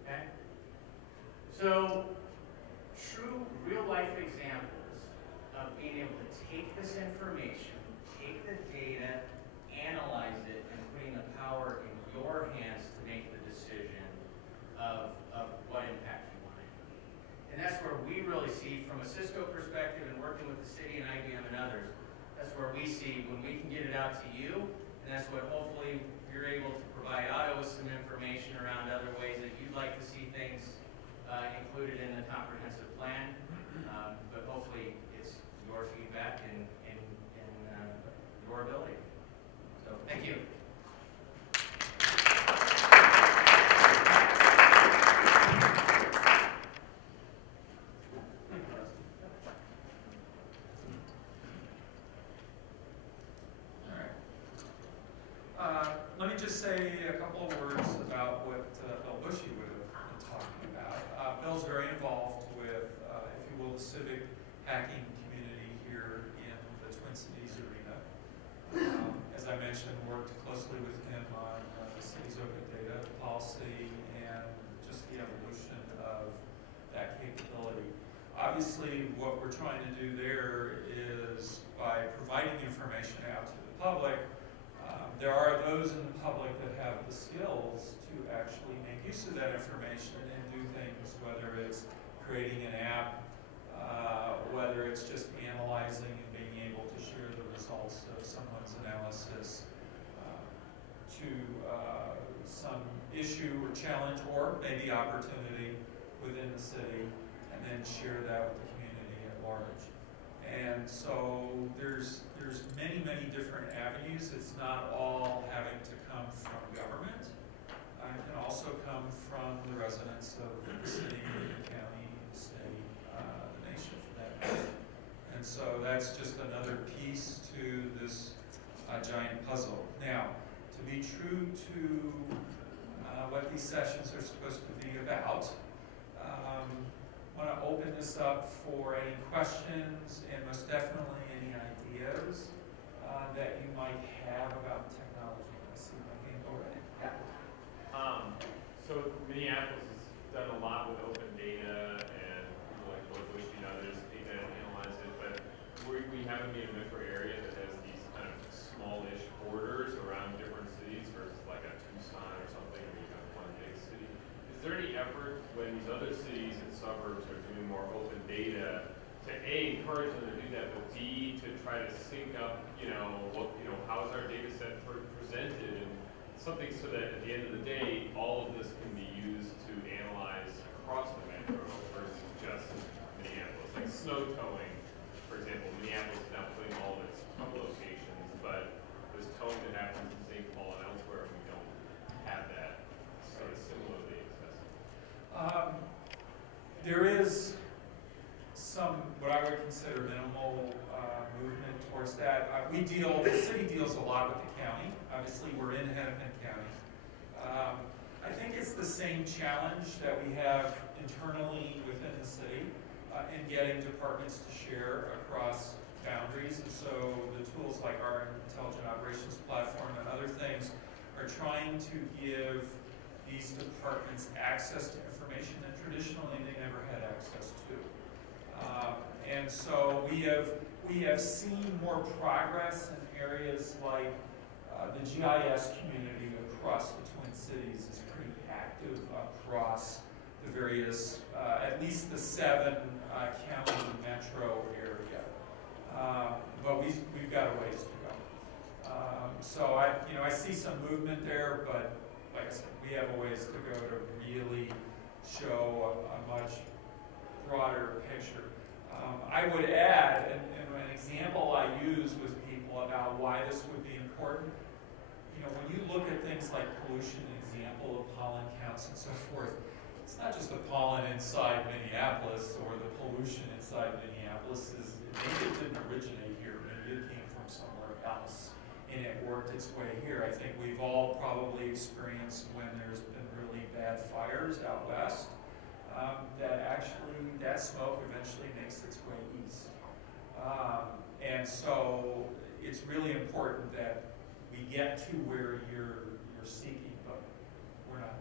Okay? So, true real-life examples of being able to take this information, take the data, analyze it, and putting the power in your hands to make the decision of what impact you want to have. And that's where we really see, from a Cisco perspective and working with the city and IBM and others, that's where we see when we can get it out to you, and that's what hopefully you're able to provide Otto with some information around other ways that you'd like to see things included in the comprehensive plan. But hopefully it's your feedback and your ability. So thank you. Let me just say a couple of words about what Bill Bushy would have been talking about. Bill's very involved with, if you will, the civic hacking community here in the Twin Cities arena. As I mentioned, worked closely with him on the city's open data policy and just the evolution of that capability. Obviously, what we're trying to do there is, by providing information out to the public, there are those in the public that have the skills to actually make use of that information and do things, whether it's creating an app, whether it's just analyzing and being able to share the results of someone's analysis to some issue or challenge or maybe opportunity within the city, and then share that with the community at large. And so there's many, many different avenues. It's not all having to come from government. It can also come from the residents of the city, the county, the state, the nation for that matter. And so that's just another piece to this giant puzzle. Now, to be true to what these sessions are supposed to be about, I want to open this up for any questions and most definitely any ideas that you might have about technology. I see my hand already. Yeah. So Minneapolis has done a lot with open data, and people like Bill Bushy and others analyze it, but we happen to be in a metro area that has these kind of smallish borders around different cities versus like a Tucson or something where you have one big city. Is there any effort when these other cities and suburbs are doing more open data to A, encourage them to do that, but B, to try to sync up, how is our data set presented, and something so that at the end of the day, all of this can be used to analyze across the metro versus just Minneapolis. Like snow towing, for example, Minneapolis is now putting all of its tow locations, but there's towing that happens in St. Paul and elsewhere, we don't have that sort of similarly accessible. There is some, what I would consider, minimal movement towards that. The city deals a lot with the county. Obviously, we're in Hennepin County. I think it's the same challenge that we have internally within the city in getting departments to share across boundaries. And so the tools like our Intelligent Operations Platform and other things are trying to give these departments access to information that traditionally they never had access to. And so we have seen more progress in areas like the GIS community across the Twin Cities is pretty active across the various, at least the 7 county metro area. But we've got a ways to go. So I see some movement there, but like I said, we have a ways to go to really show a much broader picture. I would add, and an example I use with people about why this would be important, when you look at things like pollution, an example of pollen counts and so forth, it's not just the pollen inside Minneapolis or the pollution inside Minneapolis. Maybe it didn't originate here, maybe it came from somewhere else, and it worked its way here. I think we've all probably experienced when there's been really bad fires out west, that smoke eventually makes its way east. And so it's really important that we get to where you're seeking, but we're not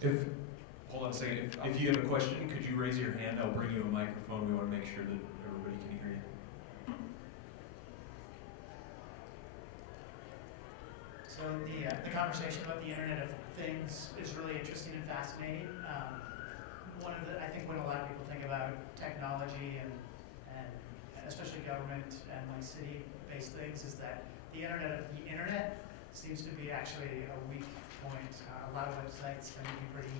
there yet. Hold on a second. If you have a question, could you raise your hand? I'll bring you a microphone. We want to make sure that everybody can hear you. So the conversation about the Internet of Things is really interesting and fascinating. I think when a lot of people think about technology and especially government and like city-based things, is that the internet seems to be actually a weak point. A lot of websites tend to be pretty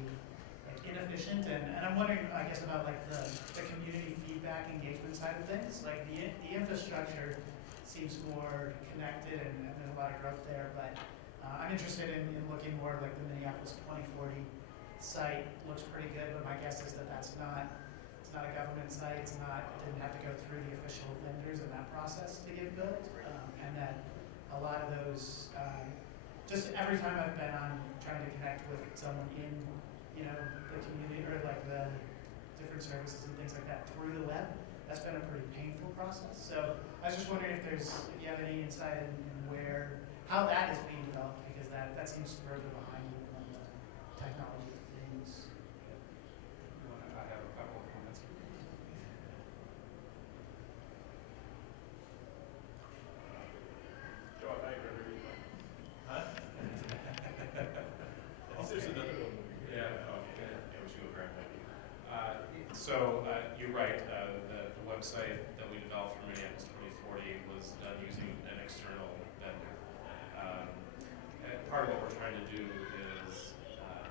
inefficient, and I'm wondering, I guess, about like the community feedback engagement side of things. Like the infrastructure seems more connected, and there's a lot of growth there, but I'm interested in looking more like the Minneapolis 2040 site. Looks pretty good, but my guess is that it's not a government site. It didn't have to go through the official vendors in that process to get built, and that a lot of those, just every time I've been on trying to connect with someone in, the community or like the different services and things like that through the web, that's been a pretty painful process. So I was just wondering if you have any insight in how that is being developed, because that seems further behind even on the technology of things. I have a couple of comments. Joe, I thought you were ready. Huh? There's another one. Yeah. Okay. Yeah, we should go grab that. So you're right. The website that we developed for Minneapolis 2040 was done using an external vendor. And part of what we're trying to do is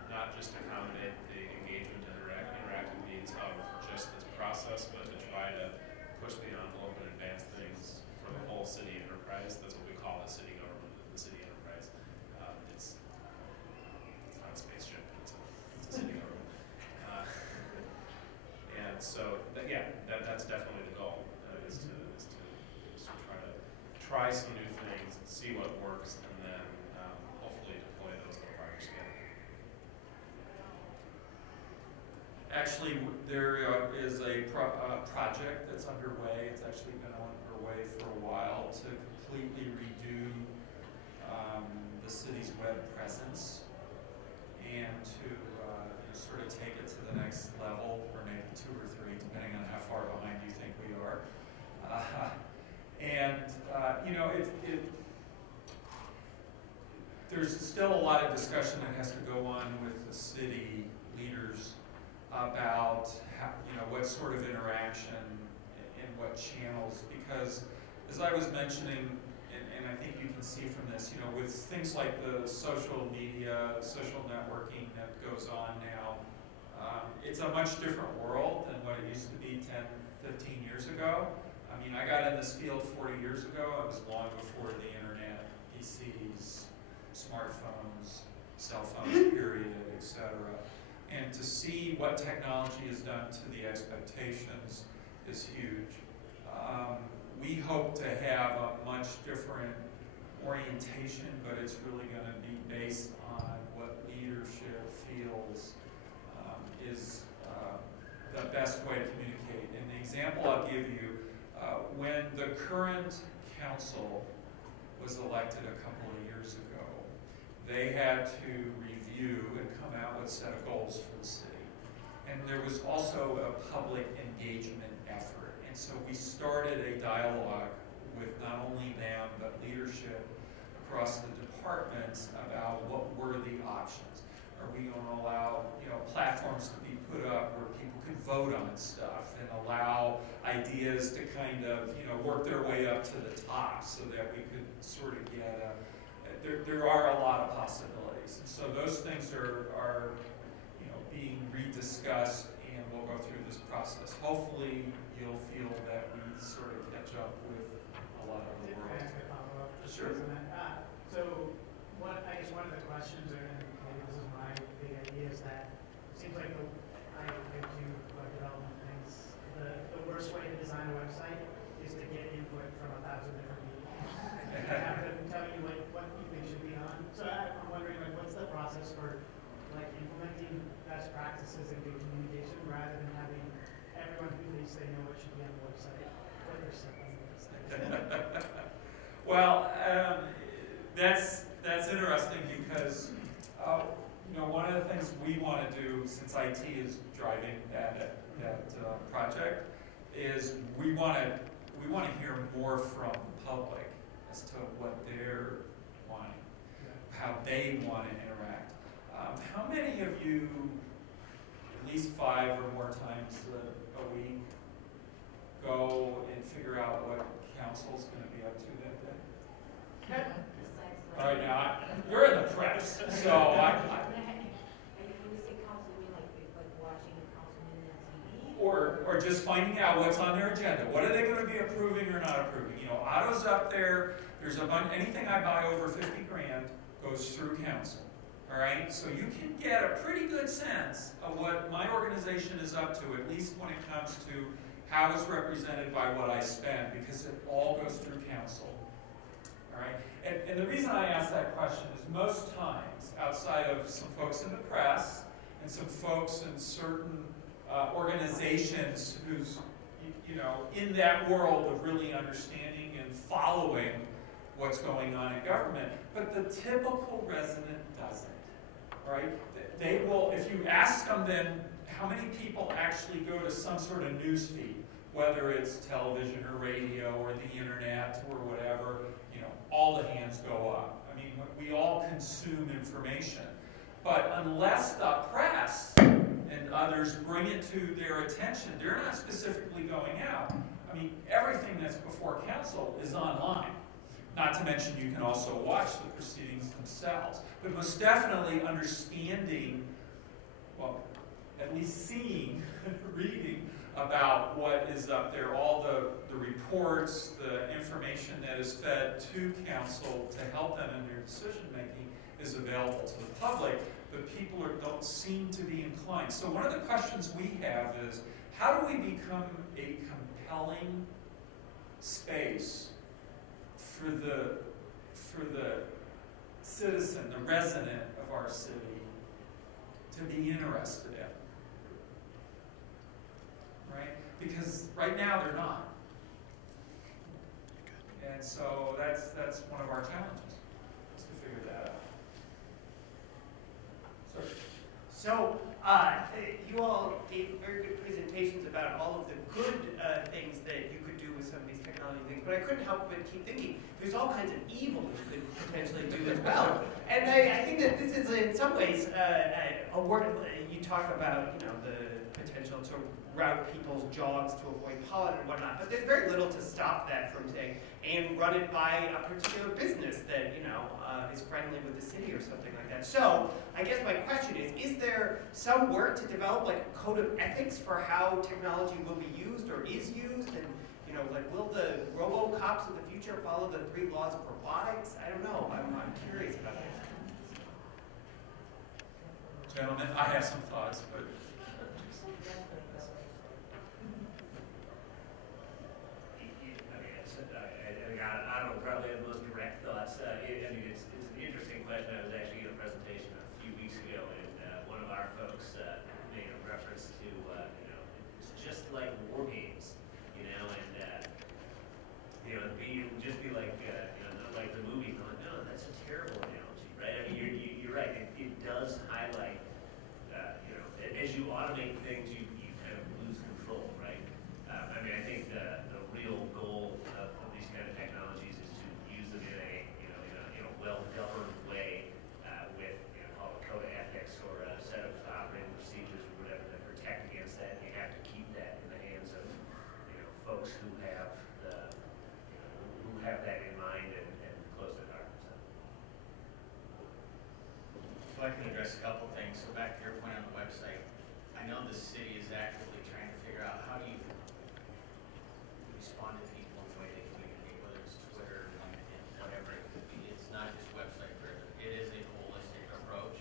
not just accommodate the engagement and interactive needs of just this process, but to try to push the envelope and advance things for the whole city enterprise. That's what we call the city government, the city enterprise. It's not a spaceship, it's a city government. And so, that's definitely the goal, is to try some new things, see what works, and then hopefully deploy those on a larger scale. Actually, there is a project that's underway. It's actually been underway for a while to completely redo the city's web presence and to sort of take it to the next level, or maybe 2 or 3, depending on how far behind you think we are. There's still a lot of discussion that has to go on with the city leaders about how, what sort of interaction and what channels, because as I was mentioning, and I think you can see from this, with things like the social media, social networking that goes on now, it's a much different world than what it used to be 10, 15 years ago. I mean, I got in this field 40 years ago. It was long before the internet, PCs, smartphones, cell phones, period, etc. And to see what technology has done to the expectations is huge. We hope to have a much different orientation, but it's really going to be based on what leadership feels is the best way to communicate. And the example I'll give you, when the current council was elected a couple of years ago, they had to review and come out with a set of goals for the city. And there was also a public engagement effort. And so we started a dialogue with not only them, but leadership across the departments about what were the options. Are we going to allow platforms to be put up where people could vote on stuff and allow ideas to kind of work their way up to the top, so that we could sort of get there are a lot of possibilities. And so those things are being rediscussed and we'll go through this process. Hopefully, you'll feel that we sort of catch up with a lot of the world. Can I ask a follow-up? Sure. So, I guess one of the questions, and maybe this is my big idea, is that it seems like I do web development things. The worst way to design a website is to get input from 1,000 different people. And have them tell you what you think should be done. So I'm wondering, what's the process for implementing best practices and good communication rather than having everyone who thinks they know what should be on the website put their stuff on the website? Well, that's interesting because one of the things we want to do, since IT is driving that project, is we want to hear more from the public as to what they're wanting, how they want to interact. How many of you, at least 5 or more times a week, go and figure out what council's going to be up to that day? All right, now, you're in the press, so or just finding out what's on their agenda. What are they going to be approving or not approving? Otto's up there. There's a bunch. Anything I buy over 50 grand goes through council. All right, so you can get a pretty good sense of what my organization is up to, at least when it comes to how it's represented by what I spend, because it all goes through council. All right, and the reason I ask that question is most times, outside of some folks in the press and some folks in certain organizations who's in that world of really understanding and following what's going on in government, but the typical resident doesn't. Right? They will, if you ask them then how many people actually go to some sort of news feed, whether it's television or radio or the internet or whatever, all the hands go up. I mean, we all consume information. But unless the press and others bring it to their attention, they're not specifically going out. I mean, everything that's before council is online. Not to mention you can also watch the proceedings themselves. But most definitely understanding, well, at least seeing, reading about what is up there, all the reports, the information that is fed to council to help them in their decision making is available to the public, but people don't seem to be inclined. So one of the questions we have is, how do we become a compelling space for the citizen, the resident of our city, to be interested in? Right? Because right now they're not. And so that's one of our challenges, is to figure that out. Sorry. So, you all gave very good presentations about all of the good things that you could do with some of these technology things, but I couldn't help but keep thinking, there's all kinds of evil you could potentially do as well. And I think that this is in some ways a word, you talk about, the potential to route people's jobs to avoid pollen and whatnot, but there's very little to stop that from saying, and run it by a particular business that, is friendly with the city or something like that. So, I guess my question is there some work to develop like a code of ethics for how technology will be used or is used? And, will the robo-cops of the future follow the 3 laws of robotics? I don't know. I'm curious about this. Gentlemen, I have some thoughts, but I don't probably have the most direct thoughts. It's an interesting question. I was actually in a presentation a few weeks ago, and one of our folks made a reference to, it's just like war games, and it would just be like, not like the movie. I'm like, no, that's a terrible analogy, right? I mean, you're right. It does highlight, as you automate things, you kind of lose control, right? I think the real goal of these kind of technologies is to use them in a well-governed way with call it code of ethics or a set of operating procedures or whatever that protect against that. And you have to keep that in the hands of folks who have that in mind and close their heart. So I can address a couple things. So back to your point on the website, I know the city is actively trying to figure out how do you respond to people in the way they communicate, whether it's Twitter, LinkedIn, whatever it could be. It's not just website driven. It is a holistic approach.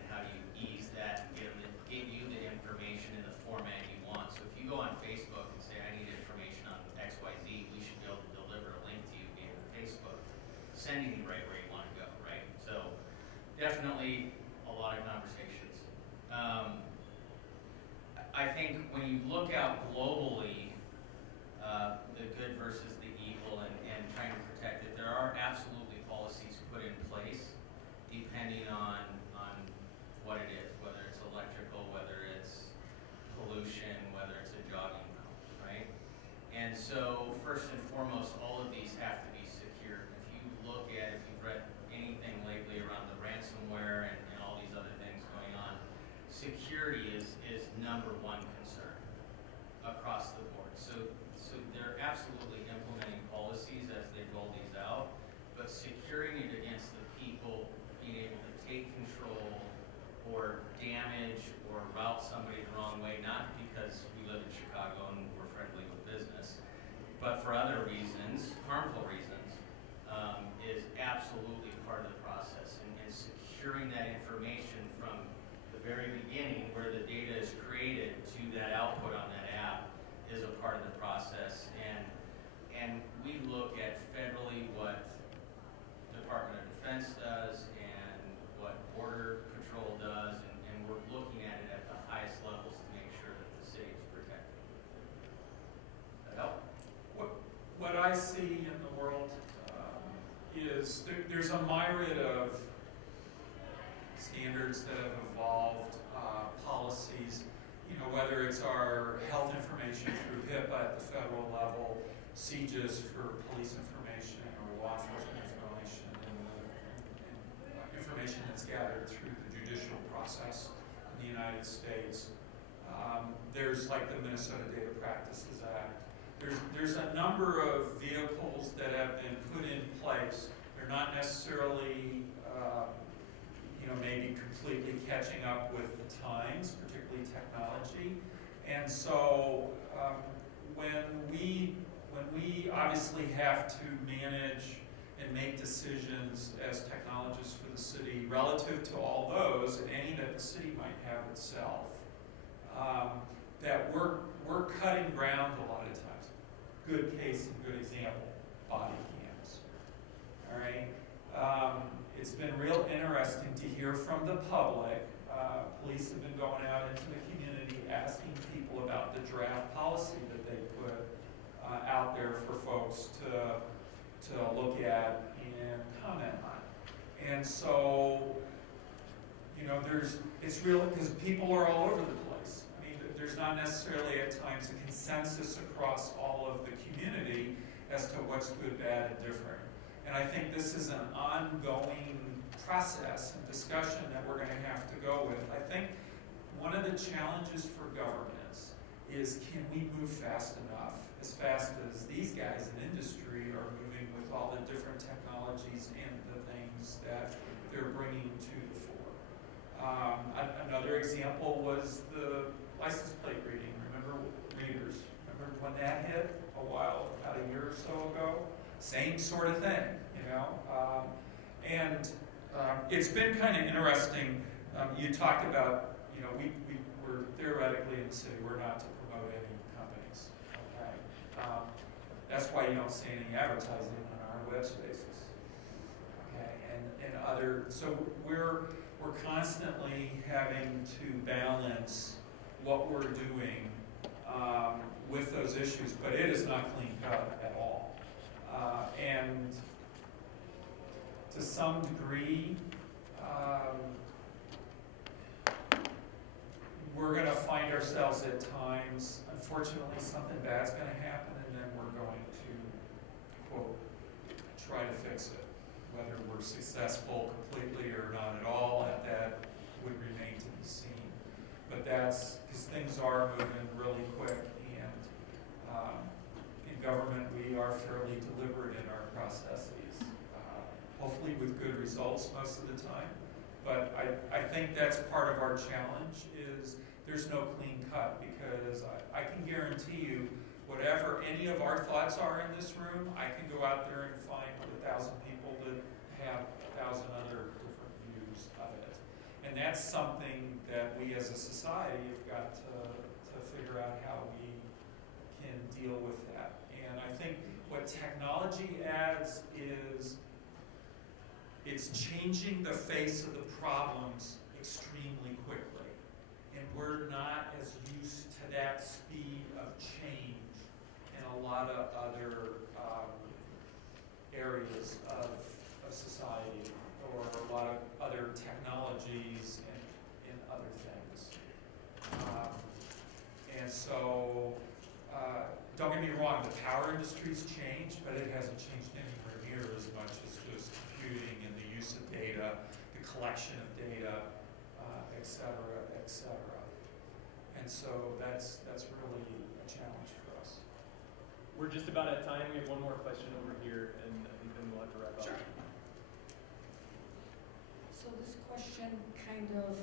And how do you ease that and give you the information in the format you want? So if you go on Facebook and say, I need information on XYZ, we should be able to deliver a link to you via Facebook, sending you right where you want to go, right? So definitely a lot of conversations. I think when you look out globally, the good versus the evil and trying to protect it, there are absolutely policies put in place depending on what it is, whether it's electrical, whether it's pollution, whether it's a jogging route, right? And so first and foremost, all of these have to be secure. If you've read anything lately around the ransomware and all these other things going on, security is number one concern across the board. So they're absolutely implementing policies as they roll these out, but securing it against the people being able to take control or damage or route somebody the wrong way, not because we live in Chicago and we're friendly with business, but for other reasons, harmful reasons, is absolutely part of the process. And securing that information from the very beginning, where the data is created, to that output on that app, is a part of the process. And we look at federally what Department of Defense does and what Border Patrol does, and we're looking at it at the highest levels to make sure that the city is protected. That help? What I see in the world is there's a myriad of standards that have evolved, policies, whether it's our health information through HIPAA at the federal level, CJIS for police information or law enforcement information, and information that's gathered through the judicial process in the United States. There's like the Minnesota Data Practices Act. There's a number of vehicles that have been put in place. They're not necessarily, maybe completely catching up with the times, particularly technology. And so when we obviously have to manage and make decisions as technologists for the city relative to all those and any that the city might have itself, that we're cutting ground a lot of times. Good case and good example, body cams. All right? It's been real interesting to hear from the public. Police have been going out into the community asking people about the draft policy that they put out there for folks to look at and comment on. And so, it's real because people are all over the place. I mean, there's not necessarily at times a consensus across all of the community as to what's good, bad, and different. And I think this is an ongoing process and discussion that we're going to have to go with. I think one of the challenges for governments is, can we move fast enough, as fast as these guys in industry are moving with all the different technologies and the things that they're bringing to the fore. Another example was the license plate reading. Remember readers? Remember when that hit about a year or so ago? Same sort of thing, and it's been kind of interesting. You talked about, we're theoretically in the city, we're not to promote any companies, okay? That's why you don't see any advertising on our web spaces, okay? And so we're constantly having to balance what we're doing with those issues, but it is not clean cut at all. And to some degree, we're going to find ourselves at times, unfortunately, something bad's going to happen, and then we're going to, quote, try to fix it. Whether we're successful completely or not at all, that would remain to be seen. But that's because things are moving really quick, and in government we are fairly deliberate in our processes, hopefully with good results most of the time. But I think that's part of our challenge, is there's no clean cut, because I can guarantee you, whatever any of our thoughts are in this room, I can go out there and find 1,000 people that have 1,000 other different views of it. And that's something that we as a society have got to figure out how we can deal with that. And I think what technology adds is it's changing the face of the problems extremely quickly. And we're not as used to that speed of change in a lot of other areas of society, or a lot of other technologies and other things. And so, don't get me wrong, the power industry's changed, but it hasn't changed anywhere near as much as just computing and the use of data, the collection of data, et cetera, et cetera. And so that's really a challenge for us. We're just about at time. We have one more question over here, and I think then we'll have to wrap up. Sure. So this question kind of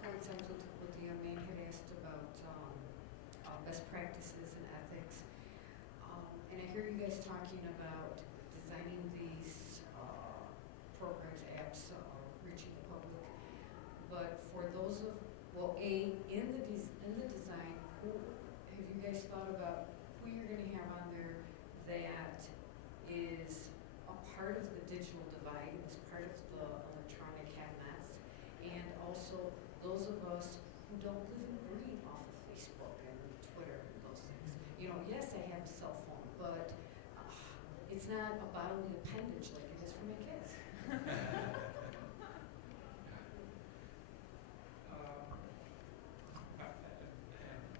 coincides with what the young man had asked about best practices and ethics. And I hear you guys talking about designing these programs, apps, reaching the public. But for those of, well, in the design, have you guys thought about who you're going to have on there that is a part of the digital divide, is part of the electronic have-nots, and also those of us who don't live and breathe off of Facebook and Twitter and those things. You know, yes, I have a cell phone, but it's not a bodily appendage like it is for my kids.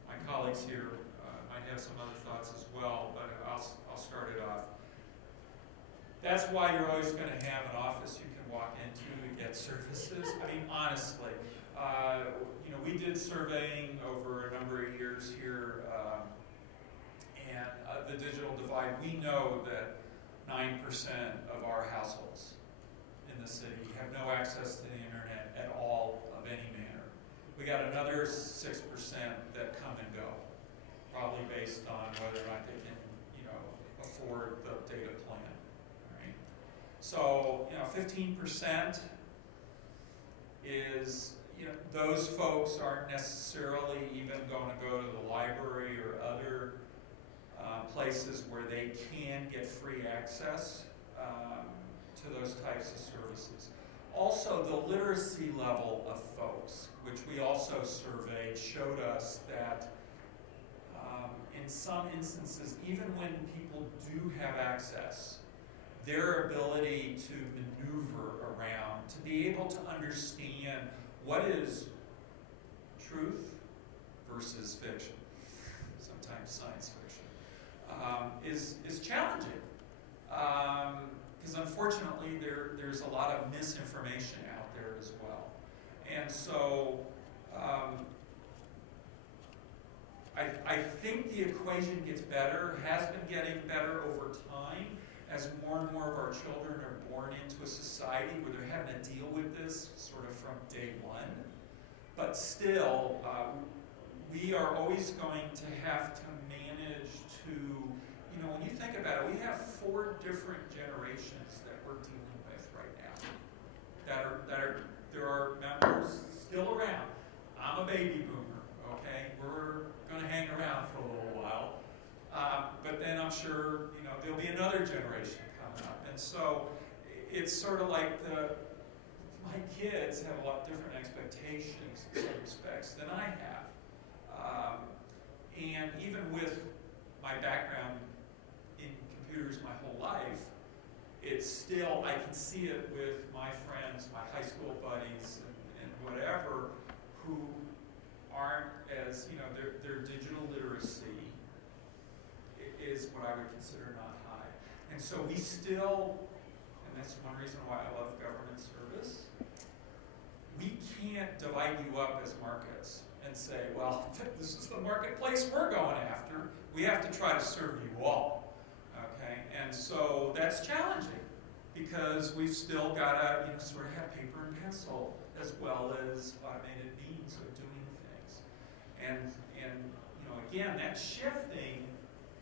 My colleagues here might have some other thoughts as well, but I'll start it off. That's why you're always going to have an office you can walk into and get services. I mean, honestly, you know, we did surveying over a number of years here, and the digital divide. We know that 9% of our households in the city have no access to the internet at all of any manner. We got another 6% that come and go, probably based on whether or not they can, you know, afford the data plan. Right? So, you know, 15% is, you know, those folks aren't necessarily even going to go to the library or other places where they can get free access to those types of services. Also, the literacy level of folks, which we also surveyed, showed us that in some instances, even when people do have access, their ability to maneuver around, to be able to understand what is truth versus fiction, sometimes science fiction, is challenging. Because unfortunately, there's a lot of misinformation out there as well. And so I think the equation gets better, has been getting better over time, as more and more of our children are born into a society where they're having to deal with this sort of from day one. But still, we are always going to have to manage to, you know, when you think about it, we have 4 different generations that we're dealing with right now. There are members still around. I'm a baby boomer, okay? We're going to hang around for a little while. But then I'm sure, you know, there'll be another generation coming up. And so it's sort of like my kids have a lot different expectations in some respects than I have. And even with my background in computers my whole life, it's still, I can see it with my friends, my high school buddies, and whatever, who aren't as, you know, their digital literacy is what I would consider not high. And so we still, and that's one reason why I love government service, we can't divide you up as markets and say, well, this is the marketplace we're going after. We have to try to serve you all, okay? And so that's challenging because we've still got to, you know, sort of have paper and pencil as well as automated means of doing And again, that's shifting,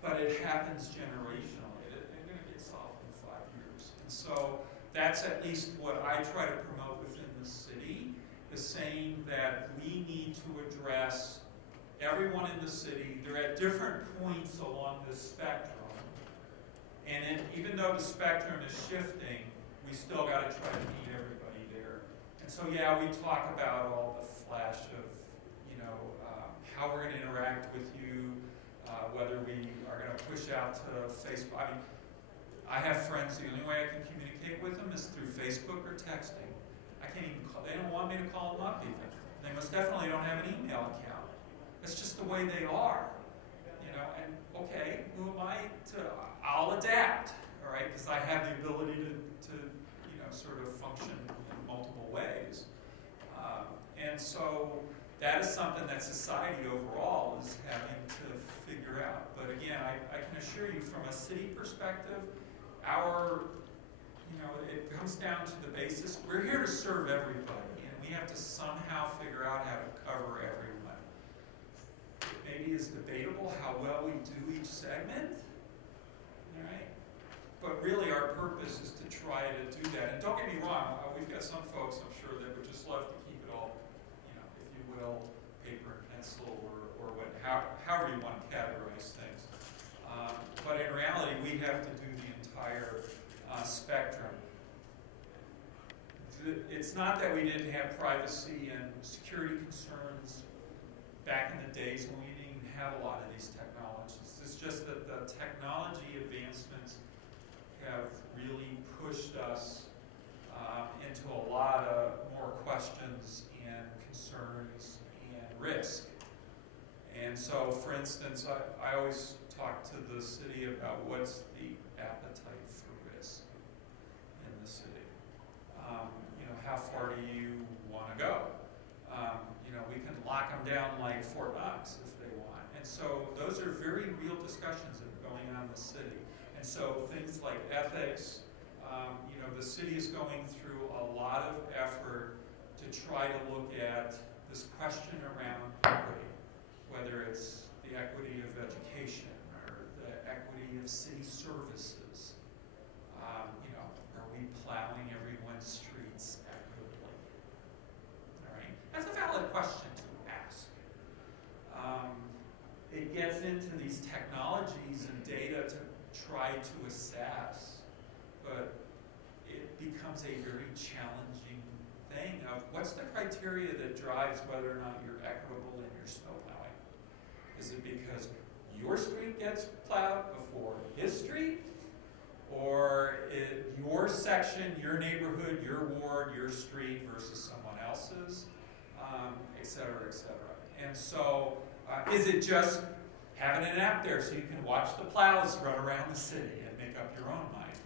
but it happens generationally. They're going to get solved in 5 years. And so that's at least what I try to promote within the city, is saying that we need to address everyone in the city. They're at different points along this spectrum. And even though the spectrum is shifting, we still got to try to meet everybody there. And so, yeah, we talk about all the flash of, how we're going to interact with you, whether we are going to push out to Facebook. I mean, I have friends, the only way I can communicate with them is through Facebook or texting. I can't even call, they don't want me to call them up even. They most definitely don't have an email account. That's just the way they are, and okay, who am I to, I'll adapt, all right, because I have the ability to sort of function in multiple ways. And so that is something that society overall is having to figure out. But again, I can assure you from a city perspective, it comes down to the basis. We're here to serve everybody, and we have to somehow figure out how to cover everyone. It maybe is debatable how well we do each segment, all right? But really our purpose is to try to do that. And don't get me wrong, we've got some folks, I'm sure, that would just love to keep it all, if you will, paper and pencil or however you want to categorize things. But in reality, we have to do the entire spectrum. It's not that we didn't have privacy and security concerns back in the days when we didn't even have a lot of these technologies. It's just that the technology advancements have really pushed us into a lot of more questions and concerns and risk. And so, for instance, I always talk to the city about what's the appetite for risk in the city. How far do you want to go? We can lock them down like Fort Knox if they want. And so those are very real discussions that are going on in the city. And so things like ethics, the city is going through a lot of effort to try to look at this question around equity, whether it's the equity of education or the equity of city services. Are we plowing everyone's streets equitably? All right, that's a valid question to ask. It gets into these technologies and data to try to assess, but it becomes a very challenging thing of what's the criteria that drives whether or not you're equitable in your snow plowing? Is it because your street gets plowed before his street? Or your section, your neighborhood, your ward, your street versus someone else's, et cetera, et cetera. And so, is it just having an app there so you can watch the plows run around the city and make up your own mind?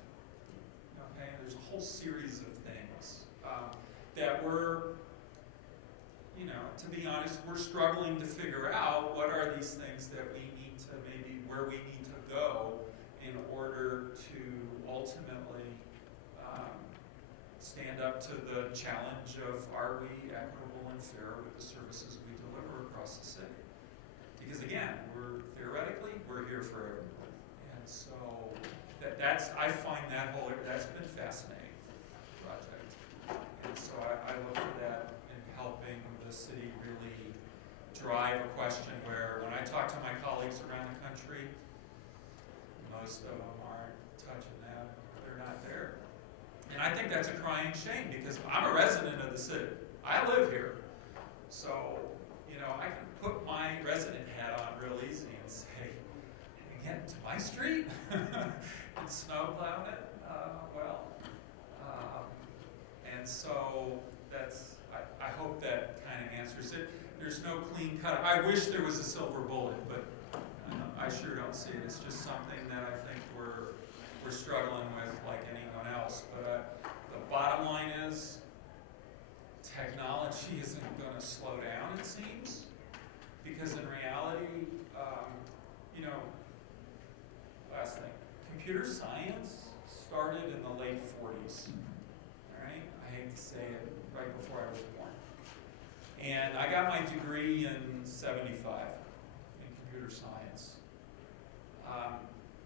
Okay, there's a whole series of things that we're, to be honest, we're struggling to figure out what are these things that we need to where we need to go in order to ultimately stand up to the challenge of are we equitable and fair with the services we deliver across the city? Because again, we're here for everyone. And so I find that's been fascinating project. And so I look for that in helping the city really drive a question where when I talk to my colleagues around the country, most of them aren't touching that. They're not there. And I think that's a crying shame because I'm a resident of the city. I live here. So, I can put my resident hat on real easy and say, get to my street and snow plow it. And so I hope that kind of answers it. There's no clean cut. I wish there was a silver bullet, but I sure don't see it. It's just something that I think we're struggling with like anyone else. But the bottom line is technology isn't going to slow down, it seems, because in reality, last thing, computer science started in the late 40s. All right, I hate to say it, right before I was born. And I got my degree in '75 in computer science.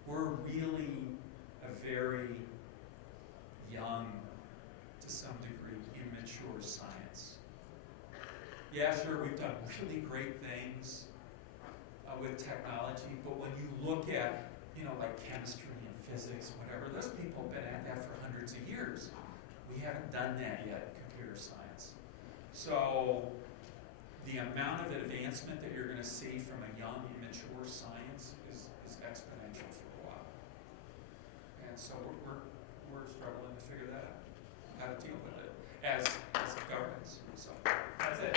We're really a very young, to some degree, immature science. Yeah, sure, we've done really great things with technology, but when you look at, like chemistry and physics, whatever, those people have been at that for hundreds of years. We haven't done that yet in computer science. So the amount of advancement that you're going to see from a young, immature science is exponential for a while. And so we're struggling to figure that out, how to deal with it as governments. So that's it.